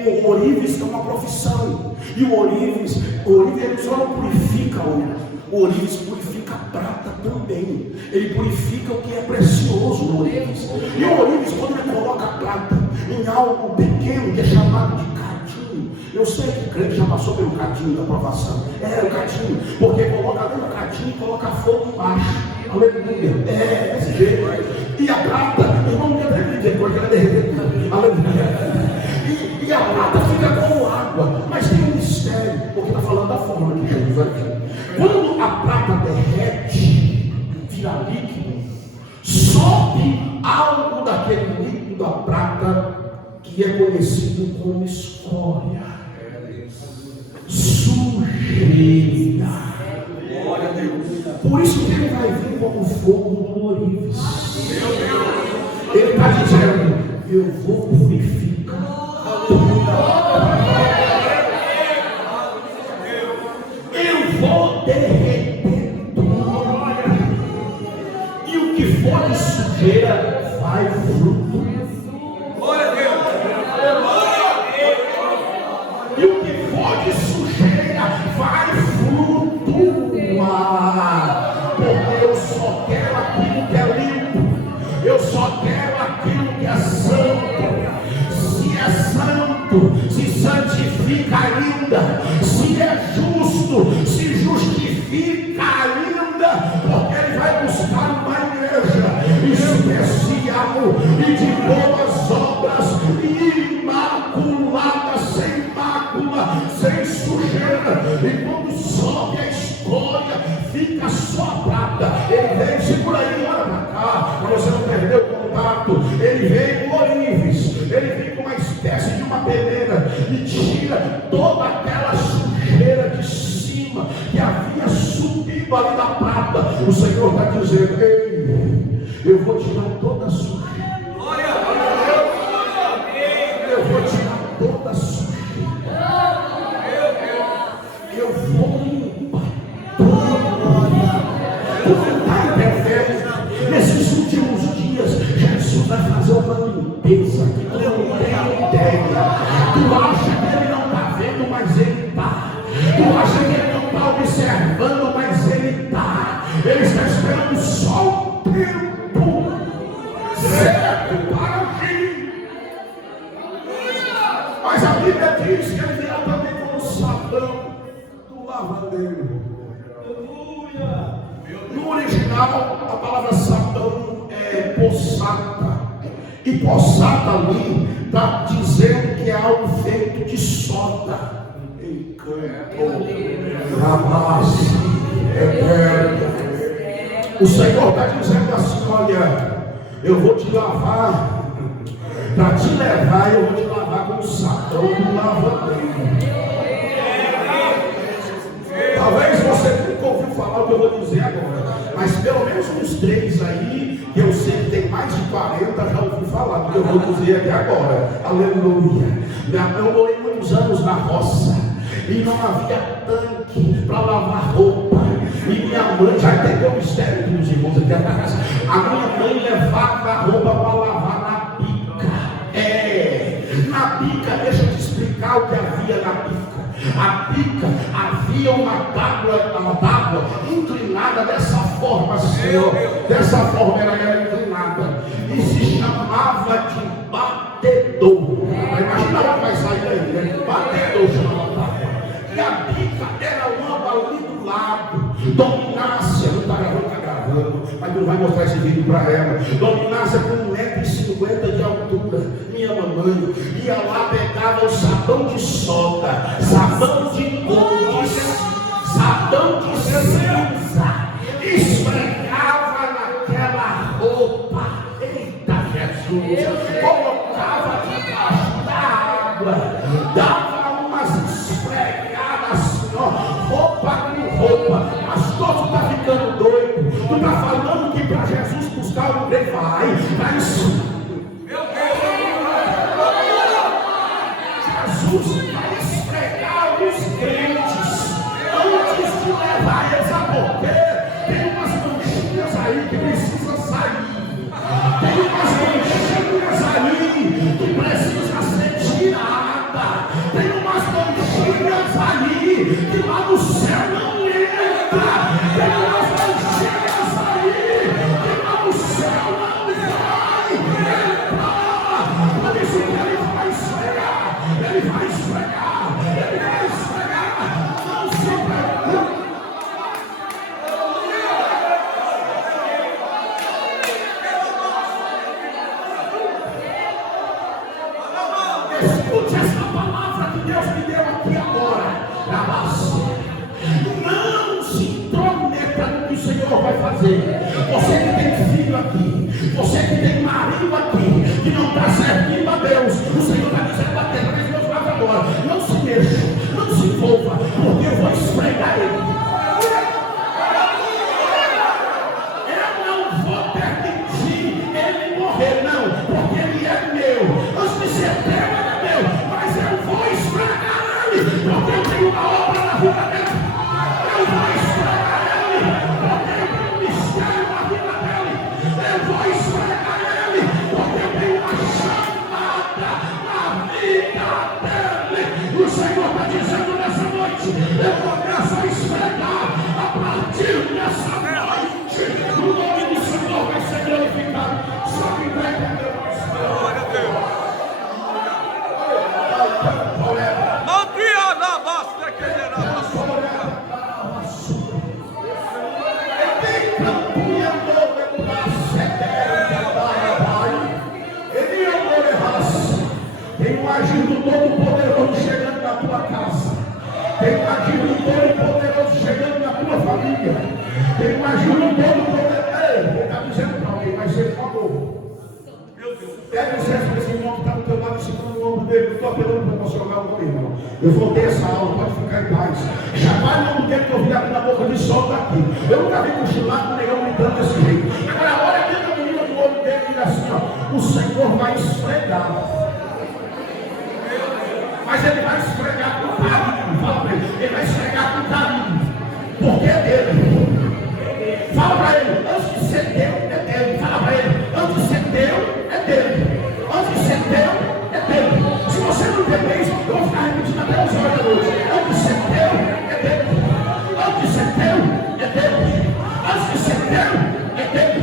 o ourives é uma profissão. E o ourives ele só não purifica ouro. O ourives purifica a prata também. Ele purifica o que é precioso no ourives. E o ourives, quando ele coloca a prata em algo pequeno, que é chamado de cadinho. Eu sei que o crente já passou pelo cadinho da provação. É o cadinho, porque coloca dentro do cadinho e coloca fogo embaixo. Aleluia. É desse jeito. E a prata, irmão, não derreter, porque ela é derretida. Aleluia. E a prata fica como água, mas tem um mistério, porque está falando da forma que Jesus vai vir. Quando a prata derrete, vira líquido, sobe algo daquele líquido da prata que é conhecido como escória, sujeira. Por isso que ele vai vir como fogo do ourives. Ele está dizendo: eu vou purificar. Eu vou derreter tudo. E o que for de sujeira vai fruto. Glória a Deus. E o que for de sujeira vai flutuar. Porque eu só quero aquilo que é limpo. Eu só quero aquilo que é santo. Se santifica ainda, se é justo, se justifica ainda, porque ele vai buscar uma igreja especial e de boas obras, imaculada, sem mácula, sem sujeira. E quando sobe a escória, fica só a prata. Ele vem, segura aí, olha para cá, para você não perder o contato. Ele vem com ourives, ele vem com uma espécie de uma peneira e tira toda aquela sujeira de cima que havia subido ali da prata. O Senhor está dizendo: ei, eu vou tirar toda a sujeira. Eu vou tirar toda a sujeira. Eu vou limpar tudo. Está entendendo? Nesses últimos dias, Jesus vai fazer uma limpeza. Eu não tenho ideia. Tu acha que ele não está vendo, mas ele está. Tu acha que ele não está observando, mas ele está. Ele está esperando só o tempo certo para agir. Mas a Bíblia diz que ele virá também como o sabão do lavandeiro. No original, a palavra sabão é poçata. E poçata ali está dizendo que é algo feito de soda. O Senhor está dizendo assim: olha, eu vou te lavar. Para te levar, eu vou te lavar com o sabão do lavandeiro. Talvez você nunca ouviu falar o que eu vou dizer agora, mas pelo menos uns 3 aí, que eu sei que tem mais de 40, já ouvi falar do que eu vou dizer aqui agora. Aleluia. Eu morei muitos anos na roça e não havia tanque para lavar roupa. E minha mãe, já entendeu o mistério dos irmãos aqui atrás? A minha mãe levava a roupa para lavar na pica. Na pica, deixa eu te explicar o que havia na pica. A bica havia uma tábua inclinada dessa forma, Senhor. Dessa forma ela era inclinada. E se chamava de batedor. Imagina lá vai sair daí, né? Batedor chamava tábua. E a bica era uma ali do lado. Dominácia, não está gravando, mas não vai mostrar esse vídeo para ela. Dominácia com 1,50 m de altura, minha mamãe, ia lá, pegava o sabão de solda, sabão de cores, sabão de cinza, esfregava naquela roupa, eita Jesus, colocava debaixo da água, dava umas esfregadas, roupa com roupa. Pastor, tu está ficando doido, tu está falando que para Jesus buscar o que vai isso. Jesus vai esfregar os crentes antes de levar eles a morrer. Tem umas manchinhas aí que precisam sair. Tem umas manchinhas aí que precisam ser tiradas. Tem umas manchinhas aí que lá no céu não entra. Tem umas manchinhas aí que lá no céu não vai entrar. Por isso que ele vai esfregar. Ele vai esfregar, ele vai esfregar, não se preocupe. Escute essa palavra que Deus me deu aqui agora. Não se intrometa no que o Senhor vai fazer. Você que tem filho aqui, você que tem marido aqui, que não está servindo a Deus, o Senhor está dizendo através de Deus agora, não se mexa, não se envolva, porque eu vou esfregar ele. Eu não vou permitir ele morrer, não, porque ele é meu. Antes de ser teu, ele é meu, mas eu vou esfregar ele, porque eu tenho uma obra na vida dele. Eu vou esfregar ele, porque eu tenho um mistério na vida dele. Eu vou esfregar ele, porque eu tenho uma chamada na vida dele. O Senhor está dizendo nessa noite, eu começo a esfregar a partir dessa noite. O nome do Senhor vai ser glorificado. Só que vai entender o Senhor. Glória a Deus. Não tinha na basta que ele era. Tem um agir do Todo-Poderoso chegando na tua casa. Tem um agir do Todo-Poderoso chegando na tua família. Tem um agir do Todo-Poderoso. Ele está dizendo para alguém, vai ser favor. Pega esse irmão que está no teu lado, segura o ombro dele. Não estou apelando para emocionar o nome, irmão. Eu voltei essa aula, pode ficar em paz. Jamais não tem que ouvir abrir a boca de sol daqui. Eu nunca vi cochilar com o negão gritando desse jeito. Agora, a hora que a menina do olho dele diz assim: ó, o Senhor vai esfregar. Mas ele vai esfregar com carinho. Fala para ele vai esfregar com carinho. Porque é dele. Fala para ele, antes de ser teu, é dele. Fala para ele, antes de ser teu, é dele. Antes de ser teu, é dele. Se você não entender isso, eu vou ficar repetindo até as horas da noite. Antes de ser teu, é dele. Antes de ser teu, é dele. Antes de ser teu, é dele.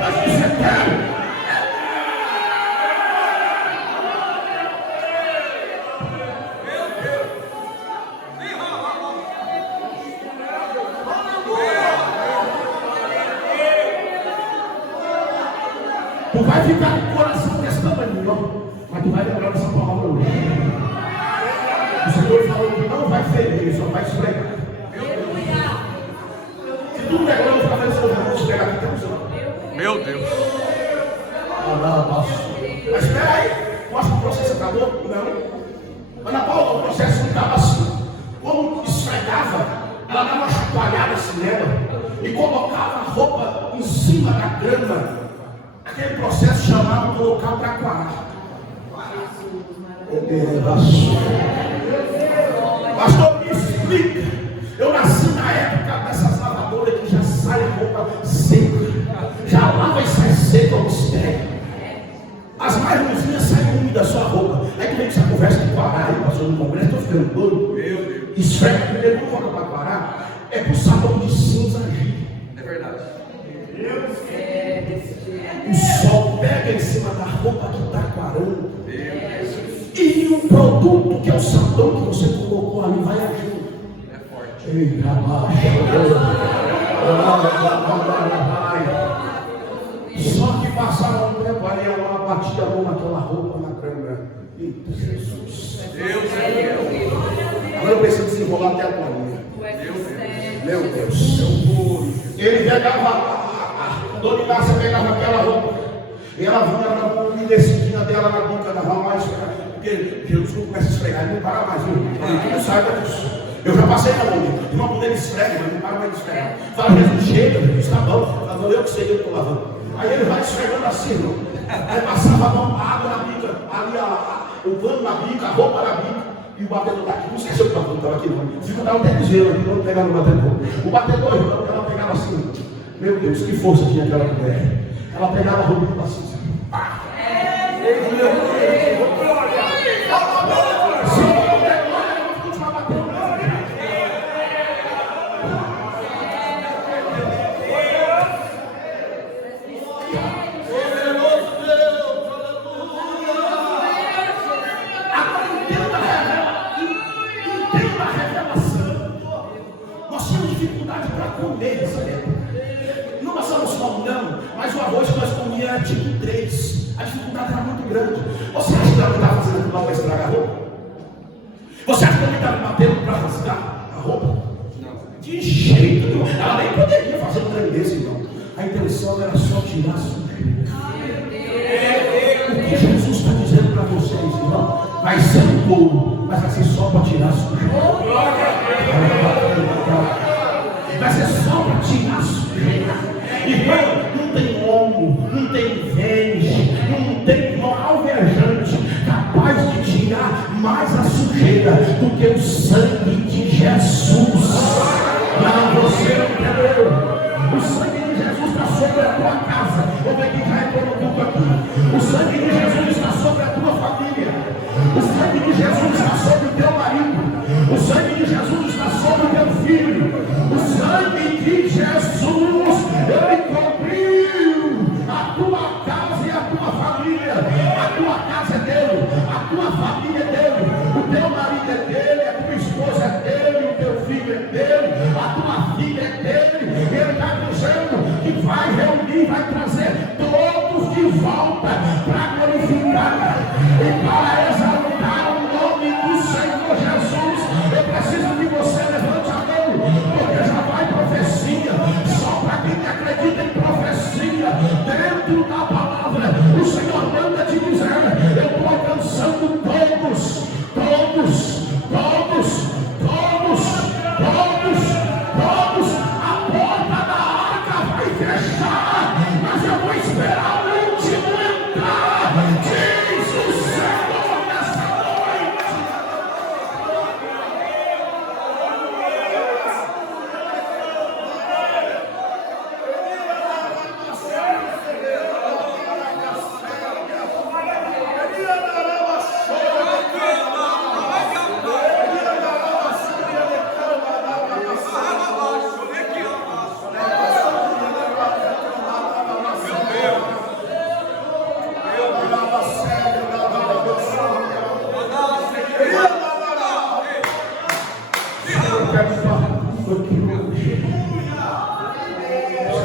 Antes de ser teu, tu vai ficar com o coração desse tamanho, ó. Mas tu vai lembrar dessa palavra hoje. O Senhor falou que não vai ferir, ele só vai esfregar. Se tu pegar, eu vou ficar fazendo seu irmão esfregar aqui, temos não. Meu Deus. Mas espera aí, tu acha que o processo acabou? Não. Ana Paula, o processo não estava assim. Como esfregava, ela dava uma chacoalhada assim nela e colocava a roupa em cima da grama. Aquele processo chamava colocar o taquara. Pastor, me explica. Eu nasci na época dessas lavadoras que já sai a roupa seca. Já lava e sai seca ao mistério. As mais luzinhas saem úmidas da sua roupa. Aí tu vem com essa conversa de parar, pastor, no congresso, estou ficando doido. é para o sabão de cinza agir. É verdade. O sol pega em cima da roupa que está quarando. E o produto que é o sabão que você colocou ali vai agir. É forte. Ei, rapaz. Só que passava um tempo aí, ela batia a mão naquela roupa na grama. Eita, Jesus. Deus é Deus. Agora eu preciso desenrolar até a toalhinha. Meu Deus. Ele pegava, Dona Inácia pegava aquela roupa. E ela vinha na umedecida dela na boca da mão, mas porque Jesus não começa a esfregar, ele não para mais, viu? Ele não saiba disso. Eu já passei na mão, irmão, quando ele esfrega, mas não para mais de esfregar. Fala, Jesus, chega, Jesus, tá bom. Fala, eu que sei, eu estou lavando. Aí ele vai esfregando assim, irmão. Aí passava a mão, a água na bica, ali o pano na bica, a roupa na bica. E o batedor daqui, não sei se eu estava aqui não. Se eu estava até dizendo aqui, não pegava no batedor. O batedor, irmão, ela pegava assim. Meu Deus, que força tinha aquela mulher. Ela pegava a roupa e assim. Tipo 3, a dificuldade era muito grande. Você acha que ela estava fazendo mal para estragar a roupa? Você acha que ela estava batendo para rasgar a roupa? Não. De jeito nenhum. Ela nem poderia fazer um trem desse, irmão. A intenção era só tirar a sujeira. O que Jesus está dizendo para vocês, irmão, vai ser um couro, mas vai ser só para tirar a sujeira. Vai ser só para tirar a sujeira. Irmão, não tem homo, não tem vende, não tem alvejante capaz de tirar mais a sujeira do que o sangue de Jesus. Não, você não entendeu. O sangue de Jesus está sobre a tua casa. Vou ver quem já entrou no culto aqui. O sangue de Jesus está sobre a tua família. O sangue de Jesus está sobre o teu marido. O sangue de Jesus está sobre o teu filho. O sangue de Jesus, ele cobriu a tua casa e a tua família. A tua casa é dele, a tua família é dele, o teu marido é dele, a tua esposa é dele, o teu filho é dele, a tua filha é dele. Ele está dizendo que vai reunir, vai trazer todos de volta para glorificar e para exaltar o nome do Senhor Jesus. Eu preciso que você levante a mão, porque já vai profecia, só para quem acredita em profecia, dentro da palavra, o Senhor manda te dizer, eu estou alcançando todos, a porta da arca vai fechar, mas eu vou esperar o último entrar, diz o Senhor nessa noite.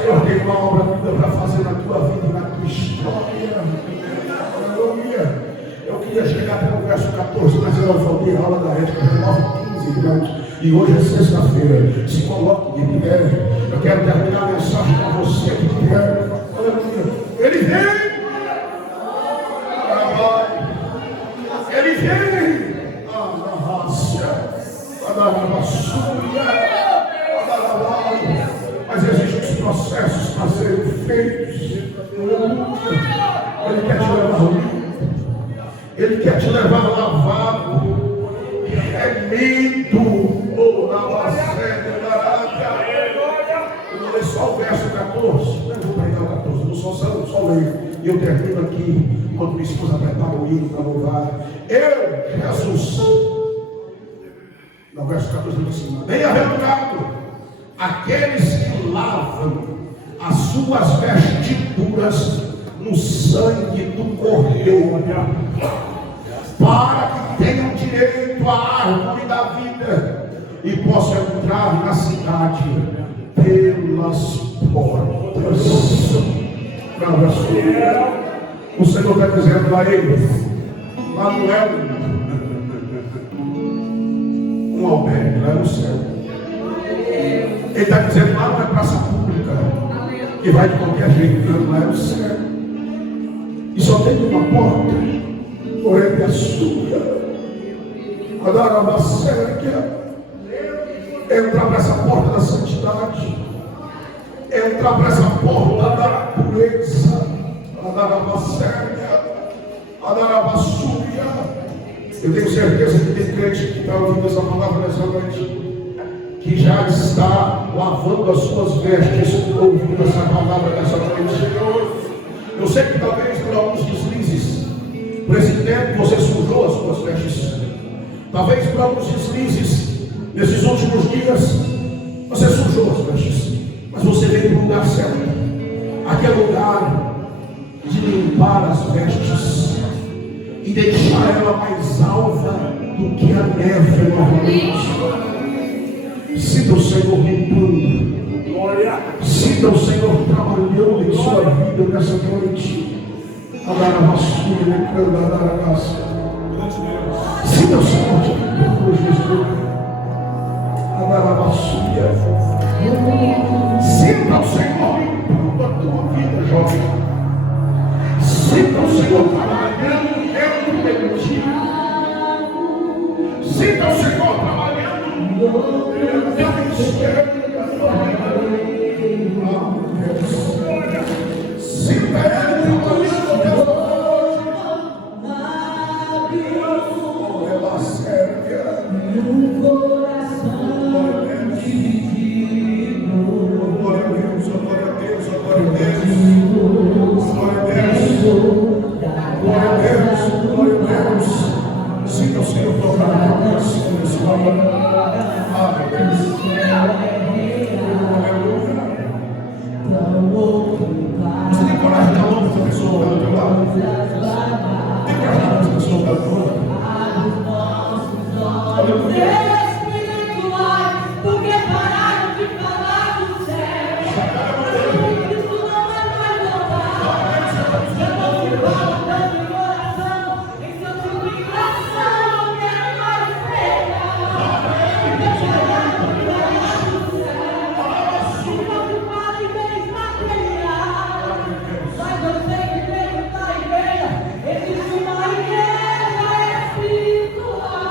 Senhor tem uma obra linda para fazer na tua vida e na tua história. Aleluia. Eu queria chegar até o verso 14, mas eu voltei a aula da ética de 9h15, irmãos. E hoje é sexta-feira. Se coloque de pé. Eu quero terminar a mensagem para você de pé. Aleluia. Ele vem. Ele vem. Mas existem os processos para serem feitos. Ele quer te levar limpo. Ele quer te levar lavado. Remido. Eu vou ler só o verso 14. Eu vou pregar o 14. Eu só leio. E eu termino aqui. Enquanto minha esposa prepara o hino para louvar. Eu, Jesus. No verso 14 de cima. Bem-aventurado aqueles que lavam as suas vestiduras no sangue do Cordeiro, para que tenham direito à árvore da vida e possam entrar na cidade pelas portas. O Senhor está dizendo a eles, lá não é um albergue, lá é no céu. Ele está dizendo, lá não é praça pública, que vai de qualquer jeito, não, lá é o céu. E só tem uma porta, porém a sua. Agora uma séria, entrar para essa porta da santidade, entrar para essa porta da pureza, a uma séria, a suja. Eu tenho certeza que tem crente que está ouvindo essa palavra nessa noite, que já está lavando as suas vestes, ouvindo essa palavra nessa noite. Eu sei que talvez por alguns deslizes, por esse tempo você sujou as suas vestes. Talvez por alguns deslizes, nesses últimos dias, você sujou as vestes. Mas você veio para o lugar certo. Aquele lugar de limpar as vestes e deixar ela mais alva do que a neve novamente. Sinta o Senhor limpando. Sinta o Senhor trabalhando em sua vida nessa noite. Sinta o Senhor te limpando, Jesus. Sinta o Senhor limpando a tua vida, jovem. Sinta o Senhor trabalhando dentro de ti. Sinta o Senhor trabalhando no teu ministério. Sinta Ele trabalhando no teu Sinta o Senhor tocar no coração desse homem. Você tem coragem de dar nome para essa pessoa do teu lado? Tem coragem de dar essa pessoa do teu lado? Porque pararam de falar do céu. Isso não é mais normal. Eu vou falando de coração. Em seu coração eu quero mais pegar. Eu quero falar do céu. Não se fala em bens materiais. Mas eu sei que dentro da igreja existe uma igreja espiritual.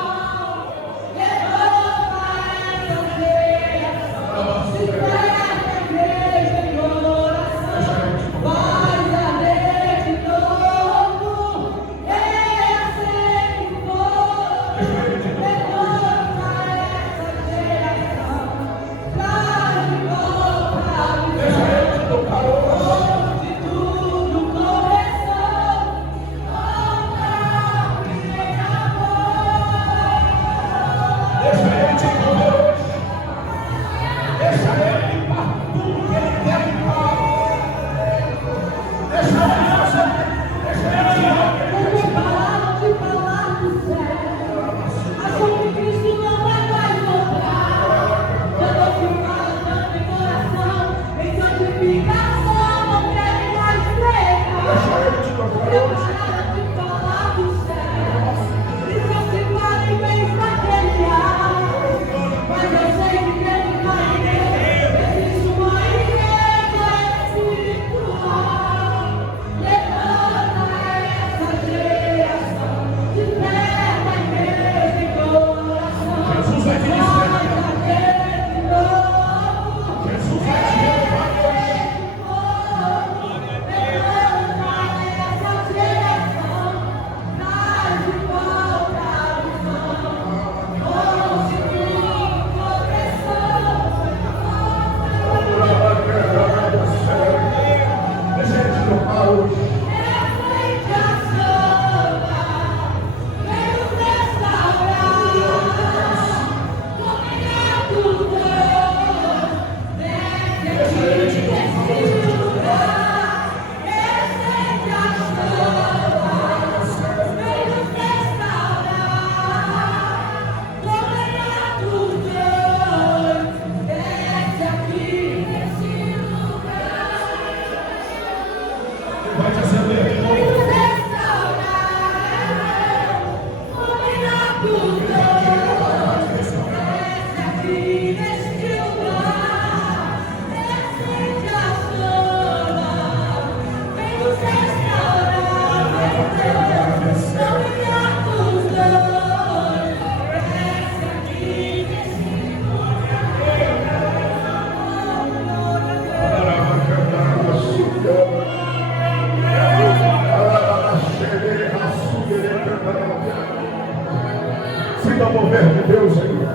Sinta o mover de Deus, Senhor.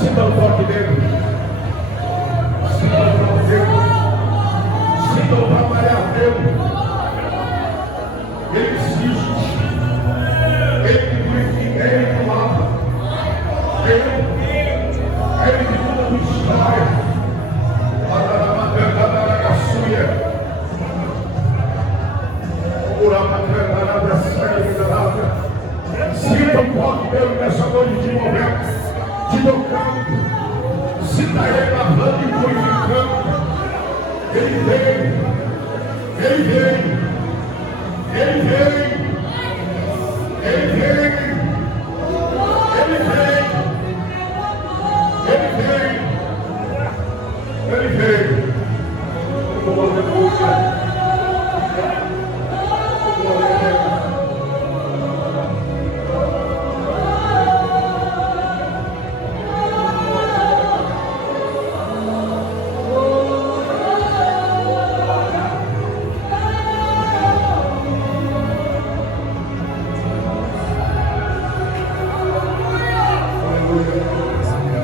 Sinta o toque dele. Sinta o toque dele. Sinta o trabalhar dele. Ele existe. Ele purifica, ele que lava. Ele que muda a tua história. Sinta o toque dele nessa noite de momento, te tocando. Sinta ele lavando e purificando. Ele vem, ele vem, ele vem, ele vem, ele vem, ele vem, ele vem.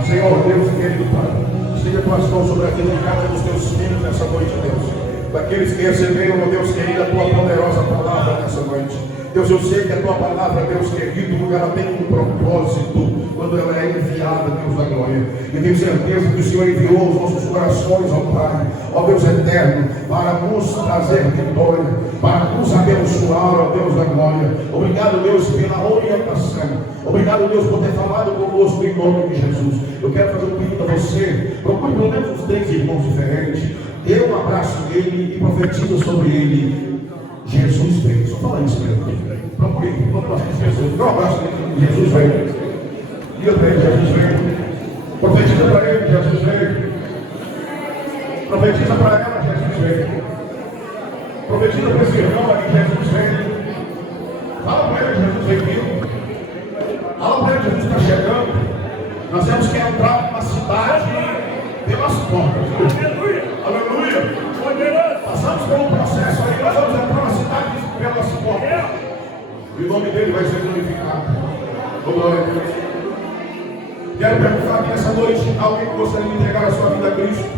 Senhor Deus querido Pai, esteja tua mão sobre a vida de cada um dos teus filhos nessa noite, Deus. Daqueles que receberam, meu Deus querido, a tua poderosa palavra nessa noite. Deus, eu sei que a tua palavra, Deus querido, ela tem um propósito quando ela é enviada, Deus da glória. E tenho certeza que o Senhor enviou os nossos corações, ó Pai, ó Deus eterno, para nos trazer vitória, para nos abençoar, ó Deus da glória. Obrigado, Deus, pela orientação. Obrigado, Deus, por ter falado conosco em nome de Jesus. Eu quero fazer um pedido a você. Procure pelo menos uns 10 irmãos diferentes. Dê um abraço nele e profetiza sobre ele. Jesus veio. Só fala isso para ele. Procure as pessoas. Dê um abraço nele. Jesus veio. Diga para ele, Jesus veio. Profetiza para ele, Jesus veio. Profetiza para ela, Jesus veio. Profetiza para esse irmão ali, Jesus veio. Fala para ele, Jesus veio. Fala para ele, Jesus está chegando. Nós temos que entrar numa cidade pelas portas. Aleluia. Passamos por um processo aí, nós vamos entrar na cidade pelas portas. E o nome dele vai ser glorificado. Glória a Deus. Quero perguntar aqui nessa noite, alguém que gostaria de entregar a sua vida a Cristo?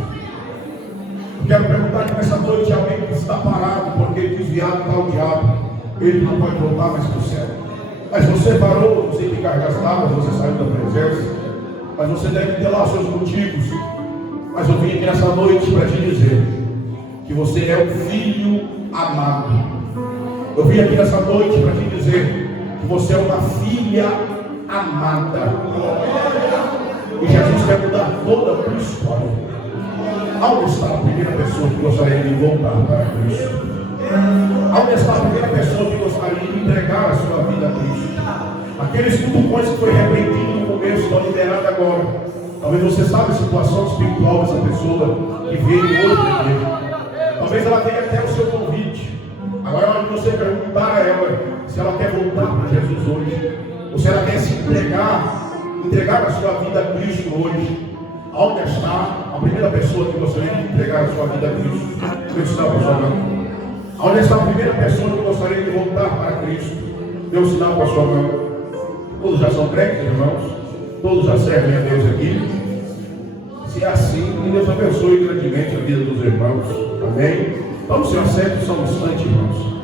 Quero perguntar aqui nessa noite, alguém que está parado porque desviado está o diabo. Ele não pode voltar mais para o céu. Mas você parou, não sei que cargas tábuas, você saiu da presença. Mas você deve ter lá os seus motivos. Mas eu vim aqui nessa noite para te dizer que você é um filho amado. Eu vim aqui nessa noite para te dizer que você é uma filha amada. E Jesus quer mudar toda a tua história. Onde está a primeira pessoa que gostaria de voltar para Cristo? Onde está a primeira pessoa que gostaria de entregar a sua vida a Cristo? Aqueles cutucões que foi repreendido no começo estão liberados agora. Talvez você saiba a situação espiritual dessa pessoa que veio hoje na igreja. Talvez ela tenha até o seu convite. Agora é hora de você perguntar a ela se ela quer voltar para Jesus hoje. Ou se ela quer se entregar a sua vida a Cristo hoje. Onde está a primeira pessoa que gostaria de entregar a sua vida a Cristo? Deus está para a sua mão. Onde está a primeira pessoa que gostaria de voltar para Cristo? Deus sinal com a sua mão. Todos já são crentes, irmãos? Todos já servem a Deus aqui? Se é assim, que Deus abençoe grandemente a vida dos irmãos. Amém? Vamos ser assentos só um instante, irmãos.